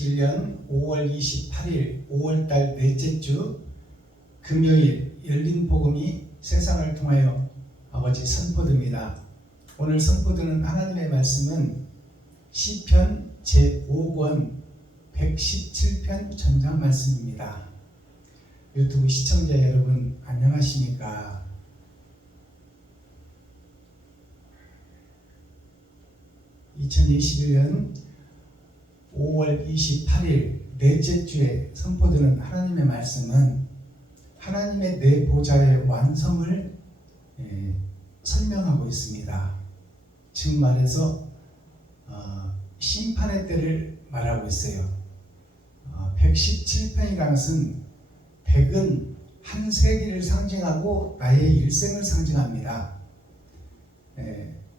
2021년 5월 28일 5월달 넷째 주 금요일 열린 복음이 세상을 통하여 아버지 선포됩니다. 오늘 선포되는 하나님의 말씀은 시편 제5권 117편 전장 말씀입니다. 유튜브 시청자 여러분 안녕하십니까? 2021년 5월 28일 넷째 주에 선포되는 하나님의 말씀은 하나님의 내 보좌의 완성을 설명하고 있습니다. 즉 말해서 심판의 때를 말하고 있어요. 117편이라는 것은 100은 한 세기를 상징하고 나의 일생을 상징합니다.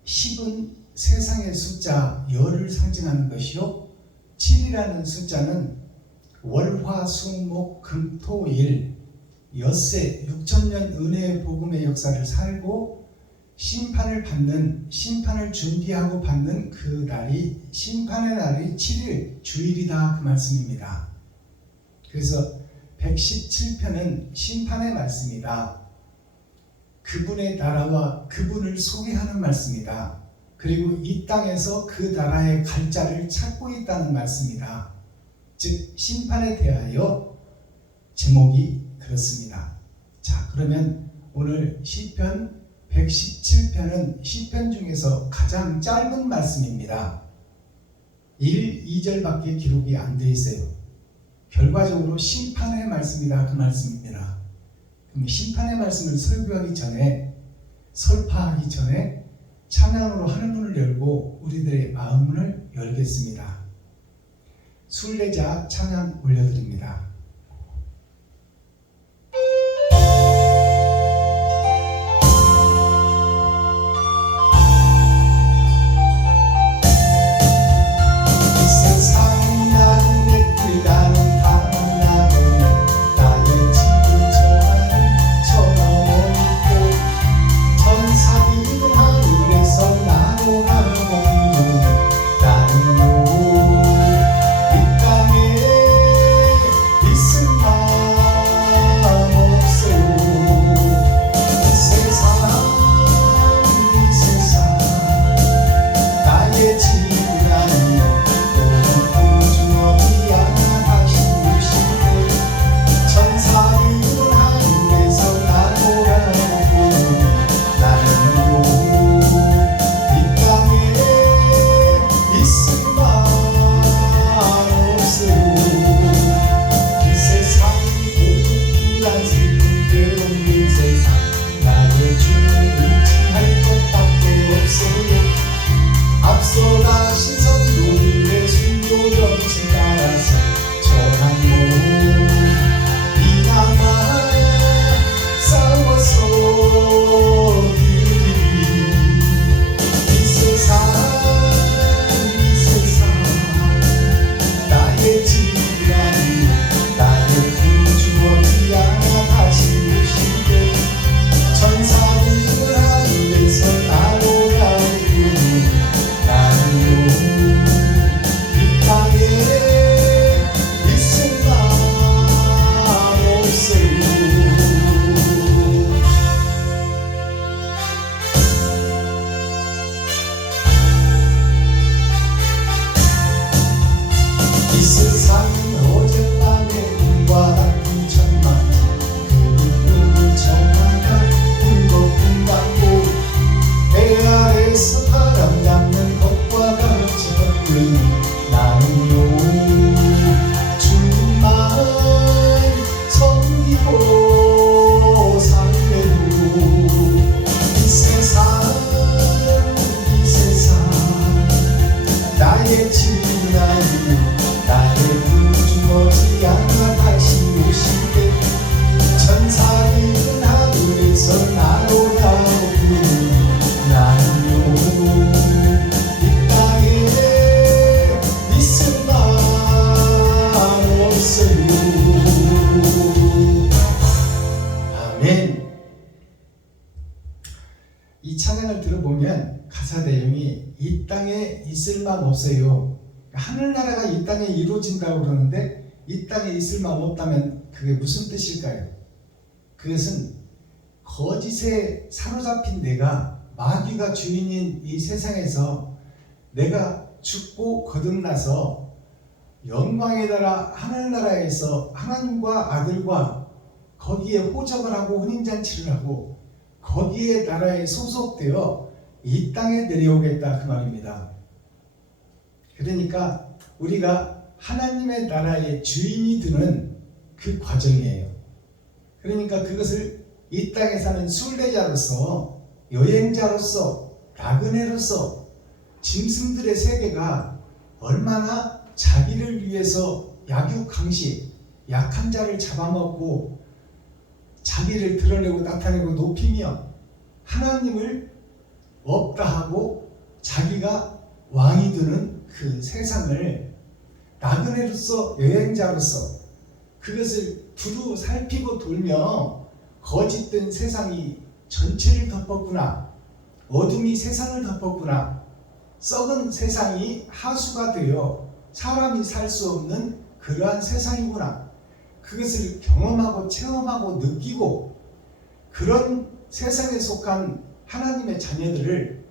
10은 세상의 숫자 열을 상징하는 것이요, 7이라는 숫자는 월화수목 금토일 엿새 6천년 은혜의 복음의 역사를 살고 심판을 준비하고 받는 그 날이 심판의 날이 7일 주일이다, 그 말씀입니다. 그래서 117편은 심판의 말씀이다. 그분의 나라와 그분을 소개하는 말씀이다. 그리고 이 땅에서 그 나라의 갈자를 찾고 있다는 말씀이다. 즉 심판에 대하여 제목이 그렇습니다. 자, 그러면 오늘 시편 117편은 시편 중에서 가장 짧은 말씀입니다. 1, 2절밖에 기록이 안 돼 있어요. 결과적으로 심판의 말씀이다, 그 말씀입니다. 그럼 심판의 말씀을 설파하기 전에 찬양으로 하늘문을 열고 우리들의 마음문을 열겠습니다. 순례자 찬양 올려드립니다. 이 찬양을 들어보면 가사 내용이 이 땅에 있을 만 없어요. 하늘나라가 이 땅에 이루어진다고 그러는데 이 땅에 있을 만 없다면 그게 무슨 뜻일까요? 그것은 거짓에 사로잡힌 내가, 마귀가 주인인 이 세상에서 내가 죽고 거듭나서 영광의 나라 하늘나라에서 하나님과 아들과 거기에 호적을 하고 혼인잔치를 하고 거기에 나라에 소속되어 이 땅에 내려오겠다 그 말입니다. 그러니까 우리가 하나님의 나라의 주인이 되는 그 과정이에요. 그러니까 그것을 이 땅에 사는 순례자로서, 여행자로서, 나그네로서 짐승들의 세계가 얼마나 자기를 위해서 약육강식, 약한 자를 잡아먹고 자기를 드러내고 나타내고 높이며 하나님을 없다 하고 자기가 왕이 되는 그 세상을 나그네로서, 여행자로서 그것을 두루 살피고 돌며 거짓된 세상이 전체를 덮었구나, 어둠이 세상을 덮었구나, 썩은 세상이 하수가 되어 사람이 살 수 없는 그러한 세상이구나, 그것을 경험하고 체험하고 느끼고 그런 세상에 속한 하나님의 자녀들을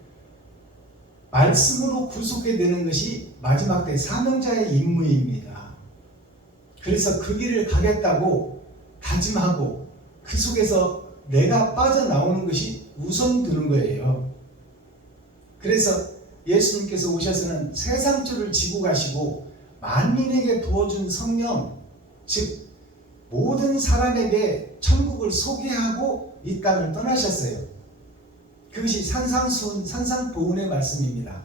말씀으로 구속해내는 것이 마지막 때 사명자의 임무입니다. 그래서 그 길을 가겠다고 다짐하고 그 속에서 내가 빠져나오는 것이 우선 드는 거예요. 그래서 예수님께서 오셔서는 세상줄을 지고 가시고 만민에게 부어준 성령, 즉 모든 사람에게 천국을 소개하고 이 땅을 떠나셨어요. 그것이 산상수훈, 산상보훈의 말씀입니다.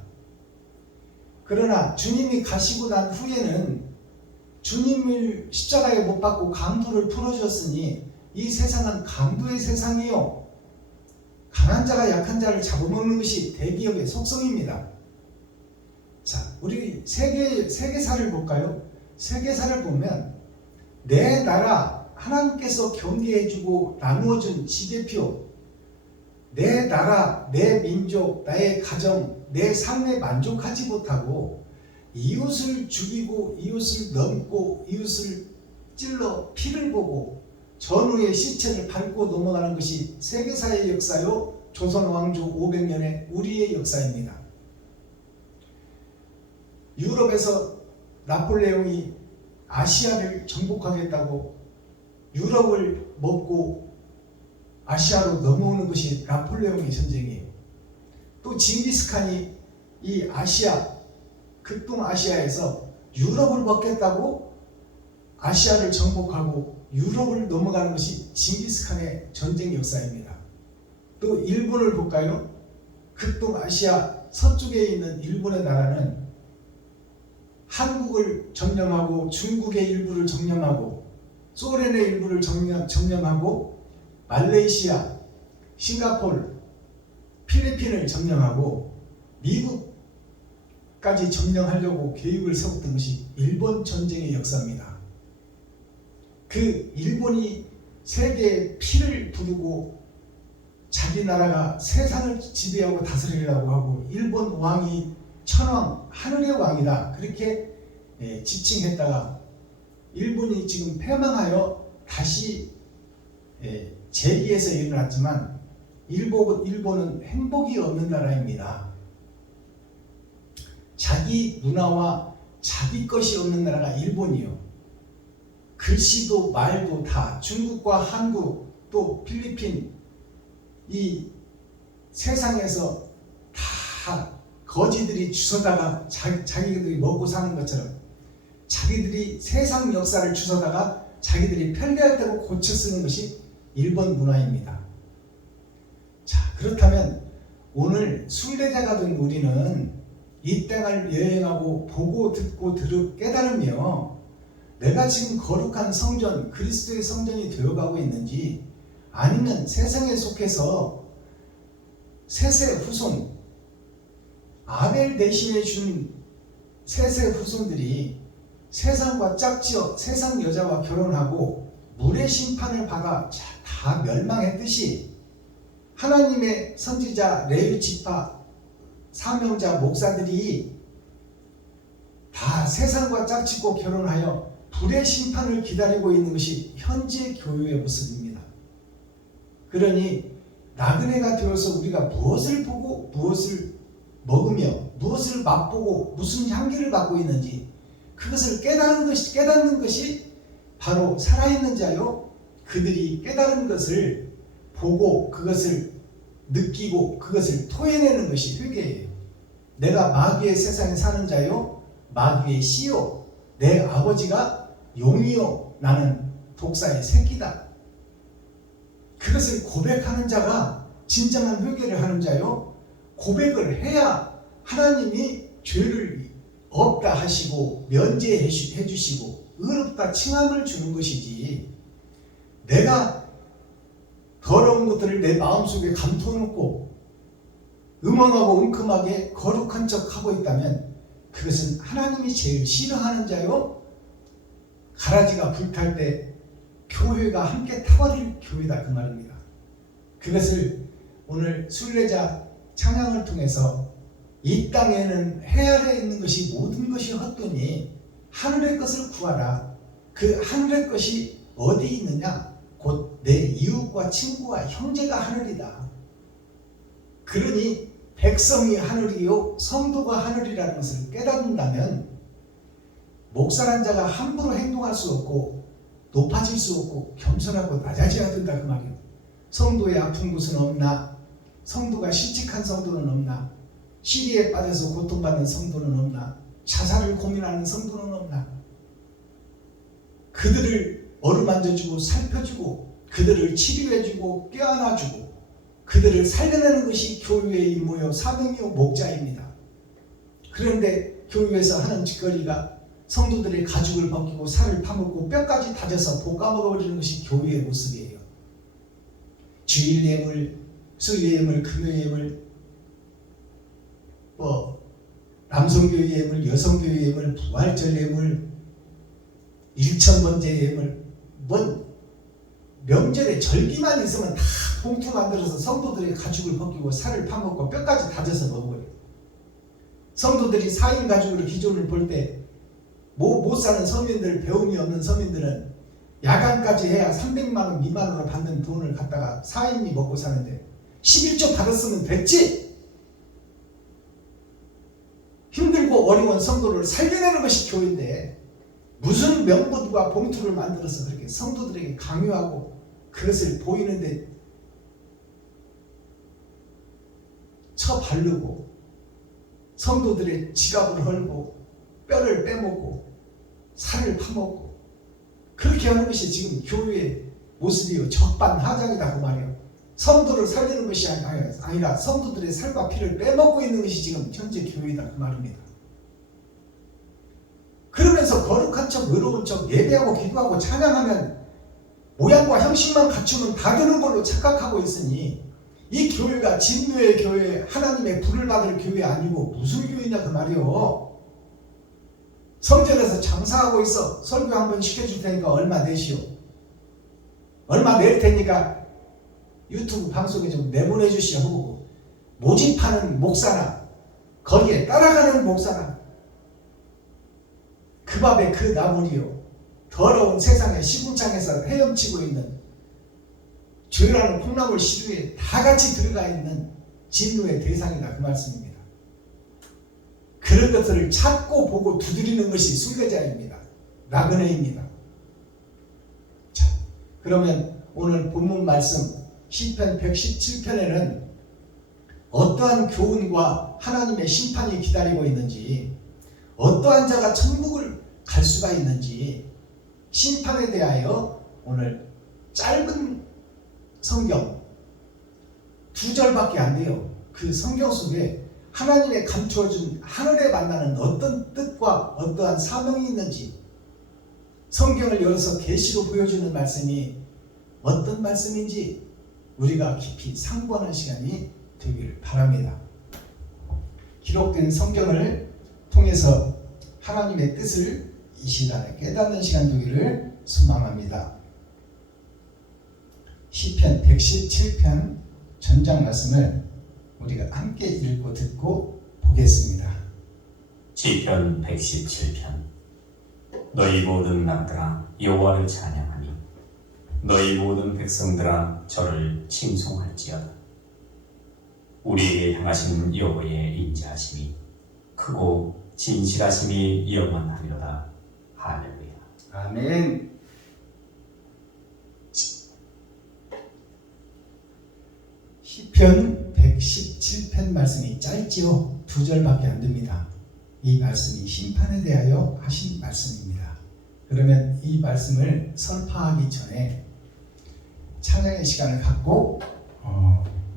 그러나 주님이 가시고 난 후에는 주님을 십자가에 못 박고 강도를 풀어주었으니 이 세상은 강도의 세상이요, 강한 자가 약한 자를 잡아먹는 것이 대기업의 속성입니다. 자, 우리 세계사를 볼까요? 세계사를 보면 내 나라 하나님께서 경계해주고 나누어준 지배표, 내 나라, 내 민족, 나의 가정, 내 삶에 만족하지 못하고 이웃을 죽이고 이웃을 넘고 이웃을 찔러 피를 보고 전후의 시체를 밟고 넘어가는 것이 세계사의 역사요, 조선 왕조 500년의 우리의 역사입니다. 유럽에서 나폴레옹이 아시아를 정복하겠다고 유럽을 먹고 아시아로 넘어오는 것이 나폴레옹의 전쟁이에요. 또 징기스칸이 이 아시아, 극동아시아에서 유럽을 먹겠다고 아시아를 정복하고 유럽을 넘어가는 것이 징기스칸의 전쟁 역사입니다. 또 일본을 볼까요? 극동아시아 서쪽에 있는 일본의 나라는 한국을 점령하고 중국의 일부를 점령하고 소련의 일부를 점령하고 말레이시아, 싱가포르, 필리핀을 점령하고 미국까지 점령하려고 계획을 세웠던 것이 일본 전쟁의 역사입니다. 그 일본이 세계에 피를 부르고 자기 나라가 세상을 지배하고 다스리려고 하고 일본 왕이 천왕, 하늘의 왕이다 그렇게 지칭했다가 일본이 지금 패망하여 다시 재기에서 일어났지만 일본은 행복이 없는 나라입니다. 자기 문화와 자기 것이 없는 나라가 일본이요. 글씨도 말도 다 중국과 한국 또 필리핀 이 세상에서 다 거지들이 주워다가 자기들이 먹고 사는 것처럼 자기들이 세상 역사를 주워다가 자기들이 편리할 대로 고쳐 쓰는 것이 일본 문화입니다. 자, 그렇다면 오늘 순례자가 된 우리는 이 땅을 여행하고 보고 듣고 깨달으며 내가 지금 거룩한 성전, 그리스도의 성전이 되어가고 있는지 아니면 세상에 속해서 셋의 후손, 아벨 대신해 준 셋의 후손들이 세상과 짝지어 세상 여자와 결혼하고 물의 심판을 받아 다 멸망했듯이 하나님의 선지자 레위 지파 사명자 목사들이 다 세상과 짝짓고 결혼하여 불의 심판을 기다리고 있는 것이 현재 교회의 모습입니다. 그러니 나그네가 되어서 우리가 무엇을 보고 무엇을 먹으며 무엇을 맛보고 무슨 향기를 맡고 있는지 그것을 깨닫는 것이 바로 살아있는 자요. 그들이 깨달은 것을 보고 그것을 느끼고 그것을 토해내는 것이 회개예요. 내가 마귀의 세상에 사는 자요, 마귀의 씨요, 내 아버지가 용이요, 나는 독사의 새끼다. 그것을 고백하는 자가 진정한 회개를 하는 자요. 고백을 해야 하나님이 죄를 없다 하시고 면제해 주시고 의롭다 칭함을 주는 것이지, 내가 더러운 것들을 내 마음속에 감춰놓고 음험하고 은큼하게 거룩한 척하고 있다면 그것은 하나님이 제일 싫어하는 자요, 가라지가 불탈 때 교회가 함께 타버릴 교회다 그 말입니다. 그것을 오늘 순례자 찬양을 통해서 이 땅에는 해 아래 있는 것이 모든 것이 헛되니 하늘의 것을 구하라. 그 하늘의 것이 어디 있느냐? 곧 내 이웃과 친구와 형제가 하늘이다. 그러니 백성이 하늘이요 성도가 하늘이라는 것을 깨닫는다면 목사란 자가 함부로 행동할 수 없고 높아질 수 없고 겸손하고 낮아져야 된다 그 말이에요. 성도의 아픈 곳은 없나? 성도가 실직한 성도는 없나? 시리에 빠져서 고통받는 성도는 없나? 자살을 고민하는 성도는 없나? 그들을 어루만져주고 살펴주고 그들을 치료해주고 껴안아주고 그들을 살려내는 것이 교회의 임무요 사명이요 목자입니다. 그런데 교회에서 하는 짓거리가 성도들의 가죽을 벗기고 살을 파먹고 뼈까지 다져서 볶아먹어버리는 것이 교회의 모습이에요. 주일 예물, 수요 예물, 금요 예물, 남성교회 예물, 여성교회 예물, 부활절 예물, 일천번제 예물, 명절에 절기만 있으면 다 봉투 만들어서 성도들의 가죽을 벗기고 살을 파먹고 뼈까지 다져서 먹어버려요. 성도들이 4인 가족으로 기존을 볼 때 못 사는 서민들, 배움이 없는 서민들은 야간까지 해야 300만 원 미만으로 받는 돈을 갖다가 4인이 먹고 사는데 11조 받았으면 됐지. 힘들고 어려운 성도를 살려내는 것이 교회인데 무슨 명분과 봉투를 만들어서 그렇게 성도들에게 강요하고 그것을 보이는데 쳐바르고 성도들의 지갑을 헐고 뼈를 빼먹고 살을 파먹고 그렇게 하는 것이 지금 교회의 모습이요 적반하장이다 그 말이에요. 성도를 살리는 것이 아니라 성도들의 살과 피를 빼먹고 있는 것이 지금 현재 교회다 그 말입니다. 그러면서 거룩한 척 의로운 척 예배하고 기도하고 찬양하면 모양과 형식만 갖추면 다 되는 걸로 착각하고 있으니 이 교회가 진노의 교회, 하나님의 불을 받을 교회 아니고 무슨 교회냐 그 말이요. 성전에서 장사하고 있어. 설교 한번 시켜줄 테니까 얼마 내시오. 얼마 낼 테니까 유튜브 방송에 좀 내보내 주시오 하고 모집하는 목사나 거기에 따라가는 목사나 그 밥에 그 나물이요 더러운 세상의 시궁창에서 헤엄치고 있는 죄라는 콩나물 시루에 다 같이 들어가 있는 진노의 대상이다 그 말씀입니다. 그런 것들을 찾고 보고 두드리는 것이 순례자입니다. 나그네입니다. 자, 그러면 오늘 본문 말씀 시편 117편에는 어떠한 교훈과 하나님의 심판이 기다리고 있는지, 어떠한 자가 천국을 갈 수가 있는지 심판에 대하여 오늘 짧은 성경 2절밖에 안 돼요. 그 성경 속에 하나님의 감추어준 하늘에 만나는 어떤 뜻과 어떠한 사명이 있는지 성경을 열어서 계시로 보여주는 말씀이 어떤 말씀인지 우리가 깊이 상고하는 시간이 되기를 바랍니다. 기록된 성경을 통해서 하나님의 뜻을 이 시간에 깨닫는 시간 되기를 소망합니다. 시편 117편 전장 말씀을 우리가 함께 읽고 듣고 보겠습니다. 시편 117편. 너희 모든 나라들아 여호와를 찬양하니 너희 모든 백성들아 저를 칭송할지어다. 우리에게 향하신 여호와의 인자하심이 크고 진실하심이 영원하리로다. 할렐루야. 아멘. 시편 117편 말씀이 짧지요. 2절밖에 안 됩니다. 이 말씀이 심판에 대하여 하신 말씀입니다. 그러면 이 말씀을 설파하기 전에 찬양의 시간을 갖고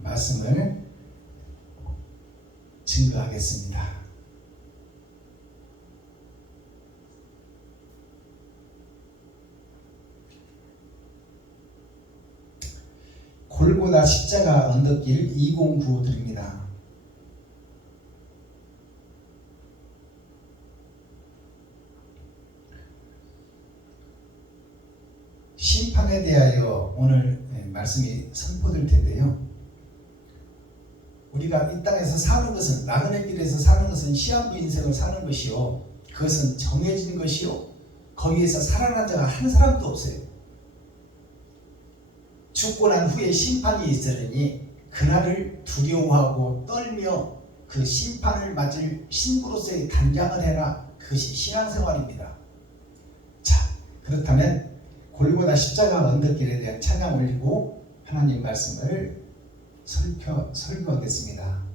말씀을 증거하겠습니다. 골고다 십자가 언덕길 209 드립니다. 심판에 대하여 오늘 말씀이 선포될 텐데요. 우리가 이 땅에서 사는 것은, 나그네 길에서 사는 것은 시한부 인생을 사는 것이요, 그것은 정해진 것이요, 거기에서 살아난 자가 한 사람도 없어요. 죽고 난 후에 심판이 있으니 그날을 두려워하고 떨며 그 심판을 맞을 신부로서의 단장을 해라. 그것이 신앙생활입니다. 자, 그렇다면 골고다 십자가 언덕길에 대한 찬양 올리고 하나님 말씀을 설교하겠습니다.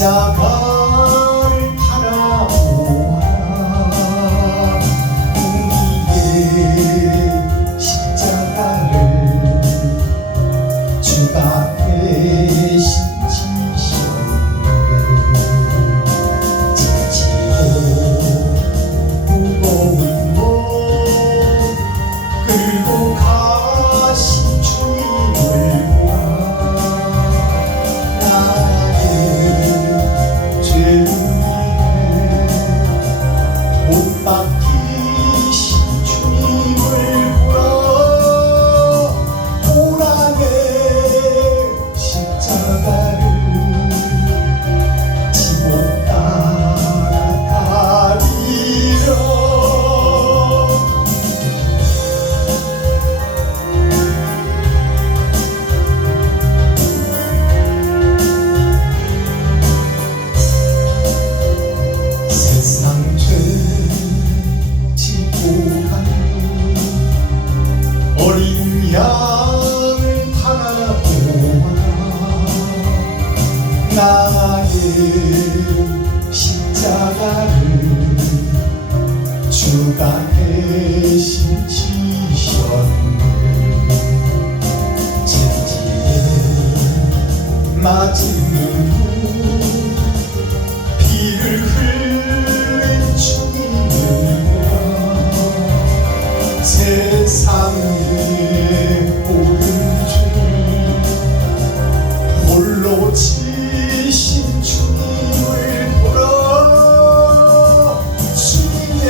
십자가를 바라보아 우리의 십자가를 주가 대신 지셨네. 지치고 무거운 몸 끌고 가신 주님을 못 박히신 주님을 보라. 고난의 십자가를 지고 따라가리라. 세상 죄 지고 간 어린 양을 바라보아 나의 십자가를 주가 대신 지셨네. 채찍에 맞은 피를 흘린 주님을 보아 세상의 모든 죄를 홀로 지신 주님을 보라. 주님의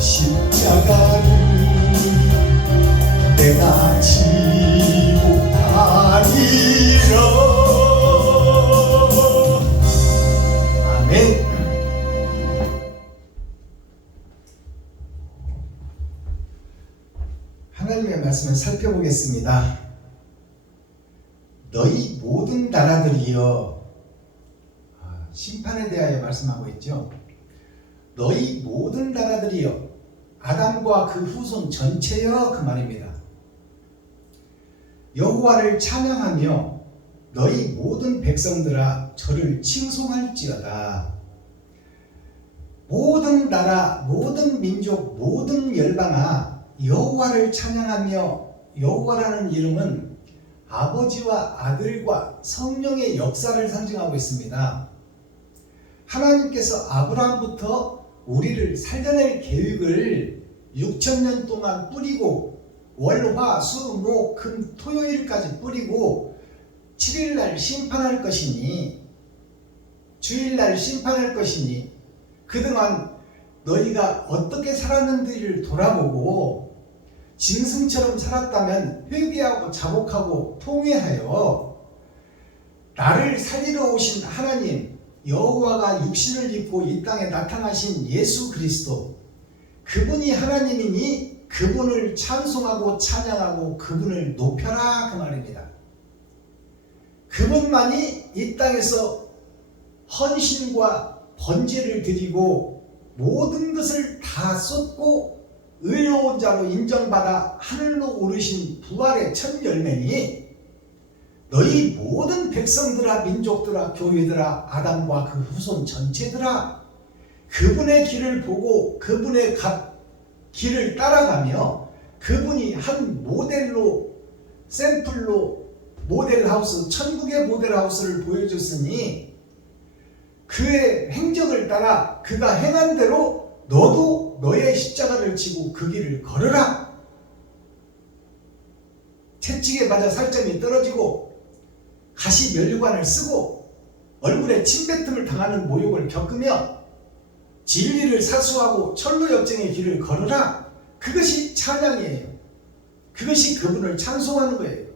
십자가를 내가 지고 가리라. 하나님의 말씀을 살펴보겠습니다. 너희 모든 나라들이여, 심판에 대하여 말씀하고 있죠. 너희 모든 나라들이여, 아담과 그 후손 전체여, 그 말입니다. 여호와를 찬양하며 너희 모든 백성들아 저를 칭송할지어다. 모든 나라, 모든 민족, 모든 열방아 여호와를 찬양하며, 여호와라는 이름은 아버지와 아들과 성령의 역사를 상징하고 있습니다. 하나님께서 아브라함부터 우리를 살려낼 계획을 6,000년 동안 뿌리고 월, 화, 수, 목, 금, 토요일까지 뿌리고 7일날 심판할 것이니, 주일날 심판할 것이니, 그동안 너희가 어떻게 살았는지를 돌아보고 짐승처럼 살았다면 회개하고 자복하고 통회하여 나를 살리러 오신 하나님 여호와가 육신을 입고 이 땅에 나타나신 예수 그리스도, 그분이 하나님이니 그분을 찬송하고 찬양하고 그분을 높여라, 그 말입니다. 그분만이 이 땅에서 헌신과 번제를 드리고 모든 것을 다 쏟고 의로운 자로 인정받아 하늘로 오르신 부활의 첫 열매니 너희 모든 백성들아, 민족들아, 교회들아, 아담과 그 후손 전체들아, 그분의 길을 보고 그분의 길을 따라가며 그분이 한 모델로, 샘플로 모델하우스, 천국의 모델하우스를 보여줬으니 그의 행적을 따라 그가 행한 대로 너도 너의 십자가를 지고 그 길을 걸으라. 채찍에 맞아 살점이 떨어지고 가시 면류관을 쓰고 얼굴에 침뱉음을 당하는 모욕을 겪으며 진리를 사수하고 철로 역정의 길을 걸으라. 그것이 찬양이에요. 그것이 그분을 찬송하는 거예요.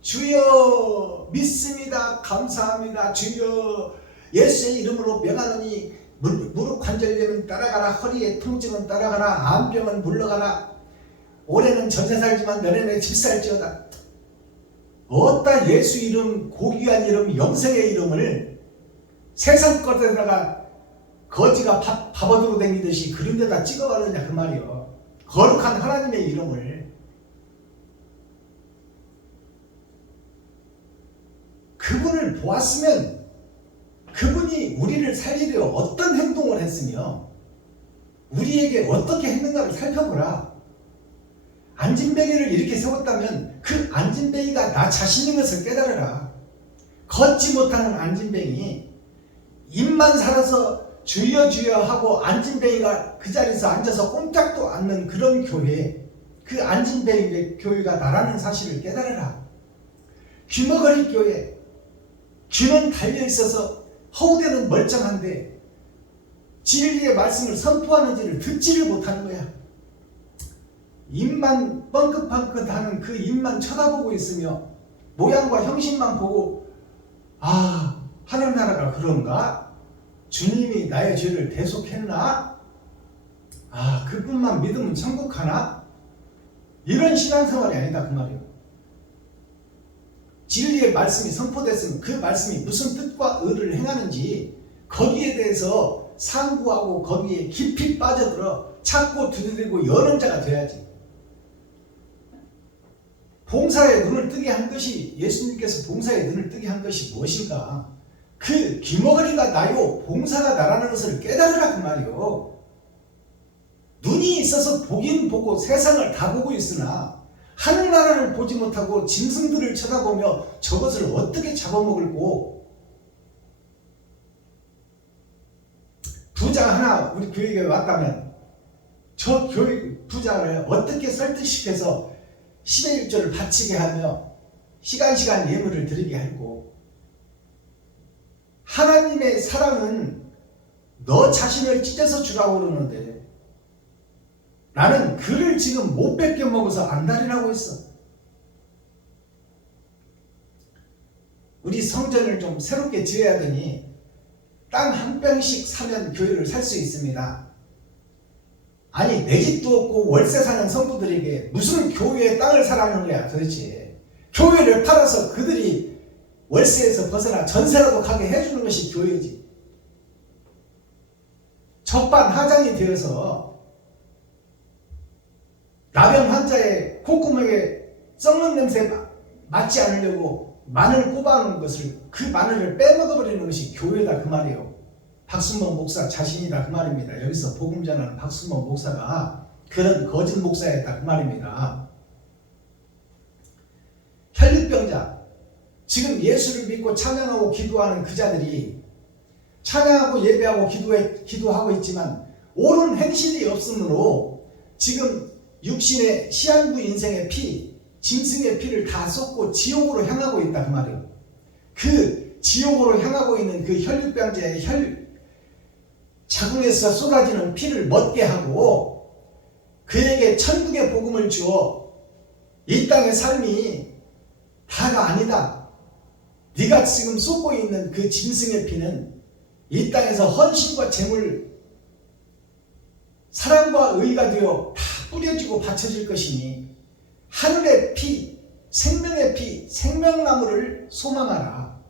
주여 믿습니다. 감사합니다. 주여 예수의 이름으로 명하노니 무릎 관절염은 따라가라. 허리에 통증은 따라가라. 암병은 물러가라. 올해는 전세 살지만 내년에 집 살지어다. 어따 예수 이름, 고귀한 이름, 영생의 이름을 세상 것에다가 거지가 바보들로 댕기듯이 그런 데다 찍어가느냐 그 말이요. 거룩한 하나님의 이름을. 그분을 보았으면 그분이 우리를 살리려 어떤 행동을 했으며 우리에게 어떻게 했는가를 살펴보라. 안진뱅이를 이렇게 세웠다면 그 안진뱅이가 나 자신인 것을 깨달으라. 걷지 못하는 안진뱅이, 입만 살아서 주여 주여 하고 안진뱅이가 그 자리에서 앉아서 꼼짝도 않는 그런 교회, 그 안진뱅이의 교회가 나라는 사실을 깨달으라. 귀머거리 교회, 귀는 달려있어서 허우대는 멀쩡한데 진리의 말씀을 선포하는지를 듣지를 못하는 거야. 입만 뻥긋뻥긋하는 그 입만 쳐다보고 있으며 모양과 형식만 보고 하늘나라가 그런가? 주님이 나의 죄를 대속했나? 그분만 믿으면 천국 가나? 이런 신앙생활이 아니다 그 말이에요. 진리의 말씀이 선포됐으면 그 말씀이 무슨 뜻과 의를 행하는지 거기에 대해서 상고하고 거기에 깊이 빠져들어 찾고 두드리고 여는 자가 돼야지. 봉사에 눈을 뜨게 한 것이, 예수님께서 봉사에 눈을 뜨게 한 것이 무엇인가? 그 귀머거리가 나요, 봉사가 나라는 것을 깨달으라 그 말이요. 눈이 있어서 보긴 보고 세상을 다 보고 있으나 하늘나라를 보지 못하고 짐승들을 쳐다보며 저것을 어떻게 잡아먹을고. 부자 하나 우리 교회에 왔다면 저 교회 부자를 어떻게 설득시켜서 10의 1조를 바치게 하며 시간 예물을 드리게 하고, 하나님의 사랑은 너 자신을 찢어서 주라고 그러는데 나는 그를 지금 못 뺏겨 먹어서 안달이라고 했어. 우리 성전을 좀 새롭게 지어야 하더니 땅 한 평씩 사면 교회를 살 수 있습니다. 아니 내 집도 없고 월세 사는 성도들에게 무슨 교회에 땅을 사라는 거야 도대체. 교회를 팔아서 그들이 월세에서 벗어나 전세라도 가게 해주는 것이 교회지. 적반하장이 되어서 나병 환자의 콧구멍에 썩는 냄새 맡지 않으려고 마늘 꼽아놓은 것을, 그 마늘을 빼먹어버리는 것이 교회다 그 말이에요. 박순봉 목사 자신이다 그 말입니다. 여기서 복음 전하는 박순봉 목사가 그런 거짓 목사였다 그 말입니다. 혈류병자, 지금 예수를 믿고 찬양하고 기도하는 그 자들이 찬양하고 예배하고 기도하고 있지만 옳은 행실이 없으므로 지금 육신의 시한부 인생의 피, 짐승의 피를 다 쏟고 지옥으로 향하고 있다 그 말이에요. 그 지옥으로 향하고 있는 그 혈육병자의 혈 자궁에서 쏟아지는 피를 멎게 하고 그에게 천국의 복음을 주어 이 땅의 삶이 다가 아니다. 네가 지금 쏟고 있는 그 짐승의 피는 이 땅에서 헌신과 재물, 사랑과 의가 되어 다 뿌려지고 바쳐질 것이니 하늘의 피, 생명의 피, 생명나무를 소망하라.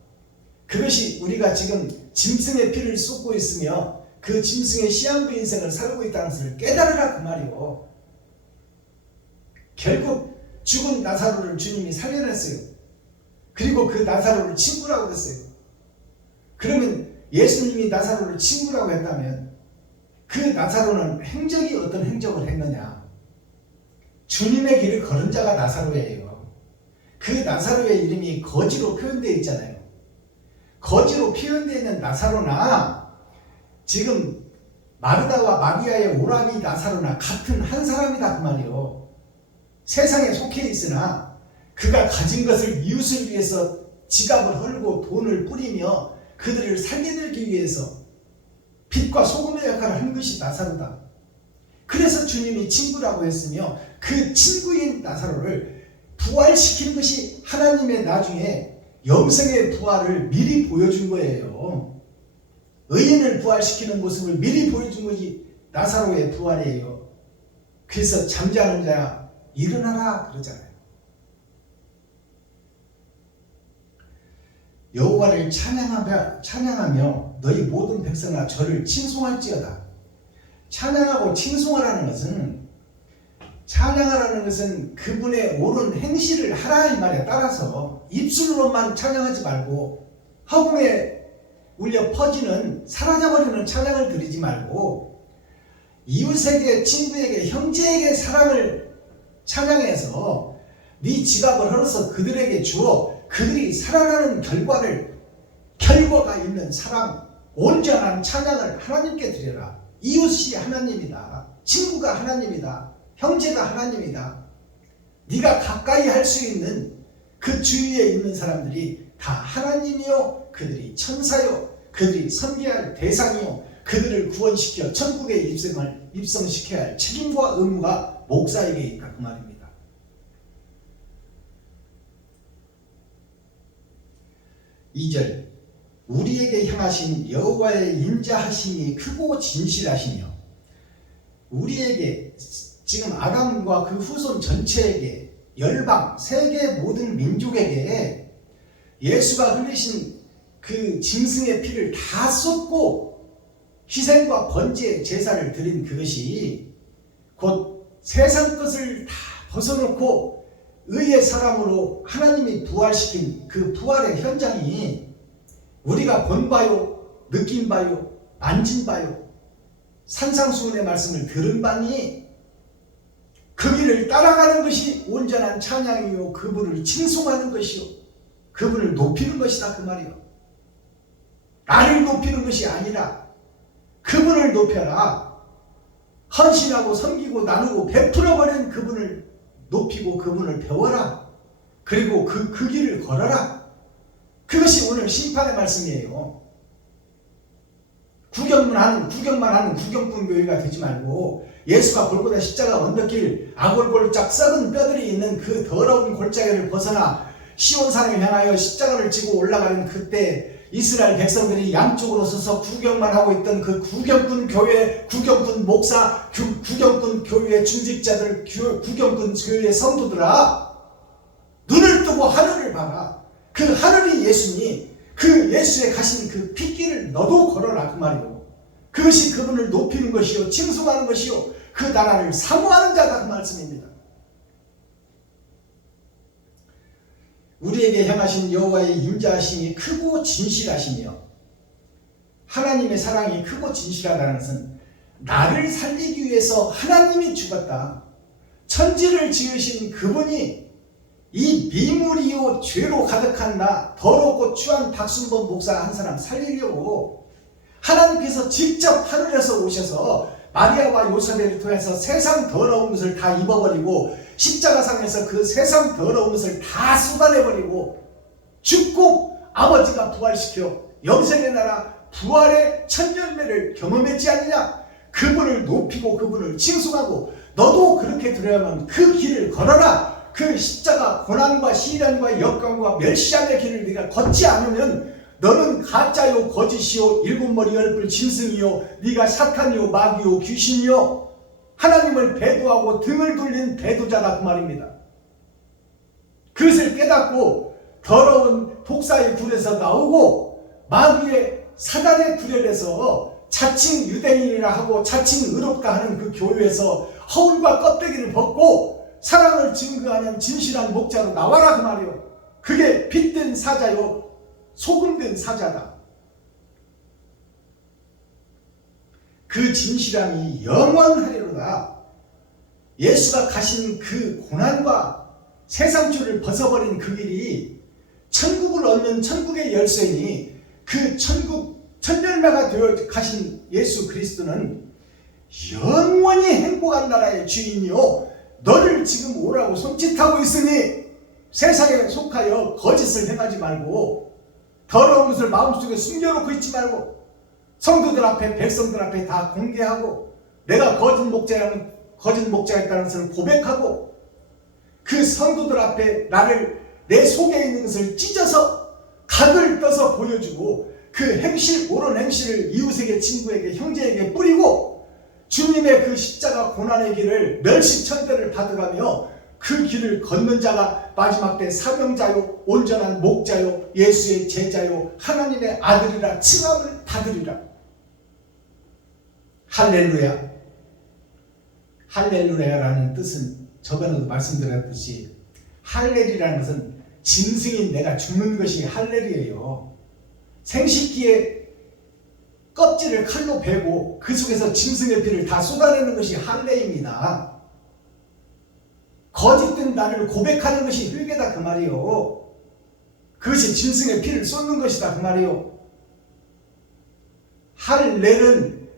그것이 우리가 지금 짐승의 피를 쏟고 있으며 그 짐승의 시한부 인생을 살고 있다는 것을 깨달으라 그 말이요. 결국 죽은 나사로를 주님이 살려냈어요. 그리고 그 나사로를 친구라고 했어요. 그러면 예수님이 나사로를 친구라고 했다면 그 나사로는 행적이 어떤 행적을 했느냐? 주님의 길을 걸은 자가 나사로예요. 그 나사로의 이름이 거지로 표현되어 있잖아요. 거지로 표현되어 있는 나사로나 지금 마르다와 마리아의 오라비 나사로나 같은 한 사람이다 그 말이요. 세상에 속해 있으나 그가 가진 것을 이웃을 위해서 지갑을 헐고 돈을 뿌리며 그들을 살려들기 위해서 빛과 소금의 역할을 한 것이 나사로다. 그래서 주님이 친구라고 했으며 그 친구인 나사로를 부활시키는 것이 하나님의 나중에 영생의 부활을 미리 보여준 거예요. 의인을 부활시키는 모습을 미리 보여준 것이 나사로의 부활이에요. 그래서 잠자는 자야 일어나라 그러잖아요. 여호와를 찬양하며 너희 모든 백성아 저를 칭송할지어다. 찬양하고 칭송하라는 것은 그분의 옳은 행실을 하라 이 말에 따라서 입술로만 찬양하지 말고 허공에 울려 퍼지는 사라져버리는 찬양을 드리지 말고 이웃에게 친구에게 형제에게 사랑을 찬양해서 네 지갑을 헐어서 그들에게 주어 그들이 살아나는 결과가 있는 사랑, 온전한 찬양을 하나님께 드려라. 이웃이 하나님이다. 친구가 하나님이다. 형제가 하나님이다. 네가 가까이 할 수 있는 그 주위에 있는 사람들이 다 하나님이요. 그들이 천사요. 그들이 섬겨야 할 대상이요. 그들을 구원시켜 천국에 입성시켜야 할 책임과 의무가 목사에게 있다. 그 말입니다. 2절 우리에게 향하신 여호와의 인자하심이 크고 진실하시며 우리에게 지금 아담과 그 후손 전체에게 열방 세계 모든 민족에게 예수가 흘리신 그 짐승의 피를 다 쏟고 희생과 번제 제사를 드린 그것이 곧 세상 것을 다 벗어놓고 의의 사람으로 하나님이 부활시킨 그 부활의 현장이 우리가 본 바요, 느낀 바요, 만진 바요, 산상수훈의 말씀을 들은 바니 그 길을 따라가는 것이 온전한 찬양이요 그분을 칭송하는 것이요 그분을 높이는 것이다 그 말이요. 나를 높이는 것이 아니라 그분을 높여라. 헌신하고 섬기고 나누고 베풀어버린 그분을 높이고 그분을 배워라. 그리고 그 길을 걸어라. 그것이 오늘 심판의 말씀이에요. 구경만 하는 구경꾼 교회가 되지 말고 예수가 골고다 십자가 언덕길 아골골짝 썩은 뼈들이 있는 그 더러운 골짜기를 벗어나 시온산을 향하여 십자가를 지고 올라가는 그때 이스라엘 백성들이 양쪽으로 서서 구경만 하고 있던 그 구경꾼 교회, 구경꾼 목사, 구경꾼 교회의 중직자들, 구경꾼 교회의 성도들아, 눈을 뜨고 하늘을 봐라. 그 하늘이 예수니 그 예수의 가신 그 핏길을 너도 걸어라 그 말이요. 그것이 그분을 높이는 것이요 칭송하는 것이요 그 나라를 사모하는 자다 그 말씀입니다. 우리에게 향하신 여호와의 인자하심이 크고 진실하시며 하나님의 사랑이 크고 진실하다는 것은 나를 살리기 위해서 하나님이 죽었다. 천지를 지으신 그분이 이 미물이요 죄로 가득한 나 더럽고 추한 박순범 목사 한 사람 살리려고 하나님께서 직접 하늘에서 오셔서 마리아와 요셉을 통해서 세상 더러운 것을 다 입어버리고 십자가상에서 그 세상 더러운 것을 다 쏟아내버리고 죽고 아버지가 부활시켜 영생의 나라 부활의 첫 열매를 경험했지 않느냐. 그분을 높이고 그분을 칭송하고 너도 그렇게 되려면 그 길을 걸어라. 그 십자가 고난과 시련과 역경과 멸시함의 길을 네가 걷지 않으면 너는 가짜요 거짓이요 일곱머리 열불 짐승이요 네가 사탄이요 마귀요 귀신이요 하나님을 배도하고 등을 돌린 배도자다 그 말입니다. 그것을 깨닫고 더러운 독사의 굴에서 나오고 마귀의 사단의 굴에서 자칭 유대인이라 하고 자칭 의롭다 하는 그 교회에서 허울과 껍데기를 벗고 사랑을 증거하는 진실한 목자로 나와라 그 말이요. 그게 빛된 사자요 소금된 사자다. 그 진실함이 영원하리로다. 예수가 가신 그 고난과 세상줄을 벗어버린 그 길이 천국을 얻는 천국의 열쇠니 그 천국 첫 열매가 되어 가신 예수 그리스도는 영원히 행복한 나라의 주인이요 너를 지금 오라고 손짓하고 있으니 세상에 속하여 거짓을 행하지 말고 더러운 것을 마음속에 숨겨놓고 있지 말고 성도들 앞에 백성들 앞에 다 공개하고 내가 거짓 목자였다는 것을 고백하고 그 성도들 앞에 나를 내 속에 있는 것을 찢어서 각을 떠서 보여주고 그 행실 옳은 행실을 이웃에게 친구에게 형제에게 뿌리고 주님의 그 십자가 고난의 길을 멸시천대를 받아가며 그 길을 걷는 자가 마지막 때 사명자요 온전한 목자요 예수의 제자요 하나님의 아들이라 칭함을 받으리라. 할렐루야. 할렐루야라는 뜻은 저번에도 말씀드렸듯이 할렐이라는 것은 짐승인 내가 죽는 것이 할렐이에요. 생식기에 껍질을 칼로 베고 그 속에서 짐승의 피를 다 쏟아내는 것이 할례입니다. 거짓된 나를 고백하는 것이 회개다 그 말이요. 그것이 짐승의 피를 쏟는 것이다 그 말이요. 할례는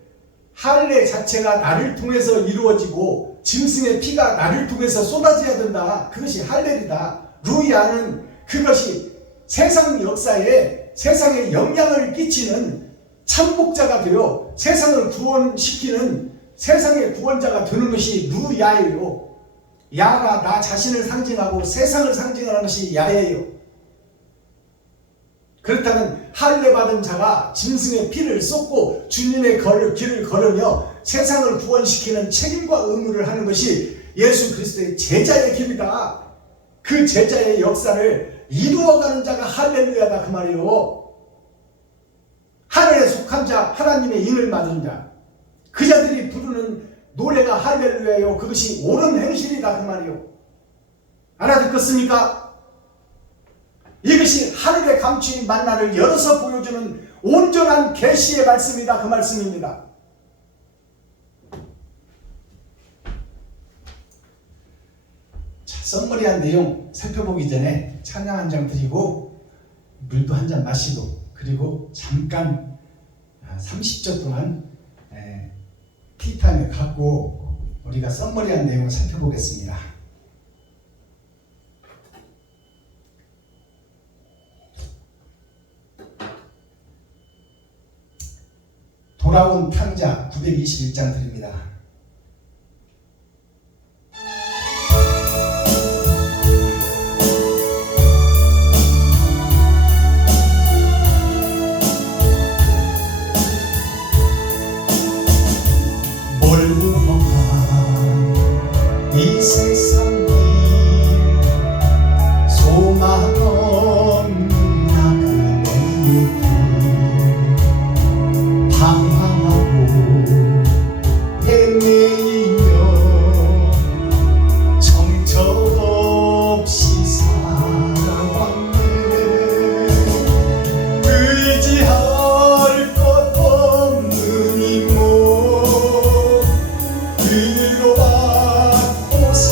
할례 자체가 나를 통해서 이루어지고 짐승의 피가 나를 통해서 쏟아져야 된다. 그것이 할례이다. 루이아는 그것이 세상 역사에 세상에 영향을 끼치는 참복자가 되어 세상을 구원시키는 세상의 구원자가 되는 것이 루야예요. 야가 나 자신을 상징하고 세상을 상징하는 것이 야예요. 그렇다면 할례 받은 자가 짐승의 피를 쏟고 주님의 길을 걸으며 세상을 구원시키는 책임과 의무를 하는 것이 예수 그리스도의 제자의 길이다. 그 제자의 역사를 이루어가는 자가 할렐루야다 그 말이요. 하늘에 속한 자, 하나님의 인을 받은 자, 그 자들이 부르는 노래가 할렐루야요. 그것이 옳은 행실이다 그 말이요. 알아듣겠습니까? 이것이 하늘에 감추인 만나를 열어서 보여주는 온전한 계시의 말씀이다 그 말씀입니다. 자, 썸머리한 내용 살펴보기 전에 찬양 한 장 드리고 물도 한 잔 마시고 그리고 잠깐 30초 동안 티타임을 갖고 우리가 썸머리한 내용을 살펴보겠습니다. 돌아온 탕자 921장 드립니다. 이 세상 길 소망 없는 나그네의 길 방황하고 헤매이며 정처없이 살아왔네. 의지할 것 없는 이모 위로받고 살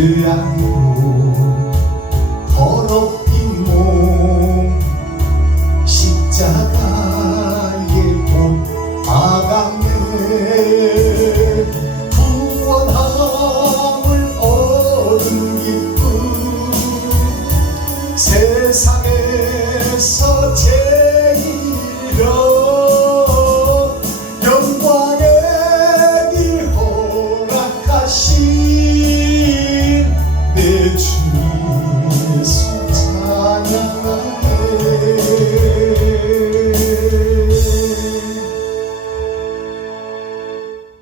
죄악으로 더럽힌 몸 십자가에 못 박았네. 구원함을 얻은 기쁨 세상에서 제일이여 영광의 길 허락하신 내 주 예수 찬양하네.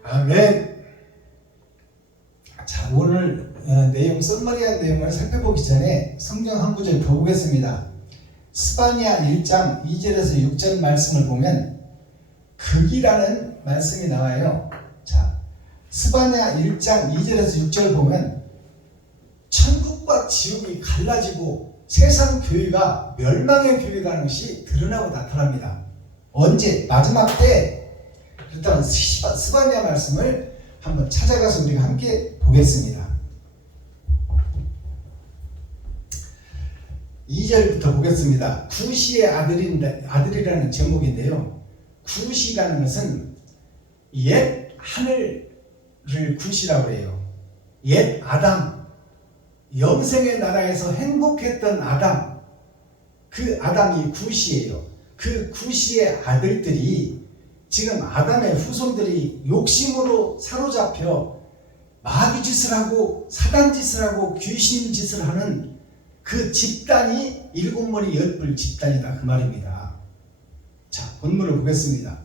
아멘. 자, 오늘 내용, 썸머리한 내용을 살펴보기 전에 성경 한 구절 더 보겠습니다. 스바냐 1장 2절에서 6절 말씀을 보면 극이라는 말씀이 나와요. 자, 스바냐 1장 2절에서 6절 보면 천국과 지옥이 갈라지고 세상 교회가 멸망의 교회라는 것이 드러나고 나타납니다. 언제? 마지막 때. 일단 스바냐 말씀을 한번 찾아가서 우리가 함께 보겠습니다. 2절부터 보겠습니다. 구시의 아들이라는 제목인데요. 구시라는 것은 옛 하늘을 구시라고 해요. 옛 아담, 영생의 나라에서 행복했던 아담, 그 아담이 구시예요. 그 구시의 아들들이 지금 아담의 후손들이 욕심으로 사로잡혀 마귀짓을 하고 사단짓을 하고 귀신짓을 하는 그 집단이 일곱머리 열불 집단이다 그 말입니다. 자, 본문을 보겠습니다.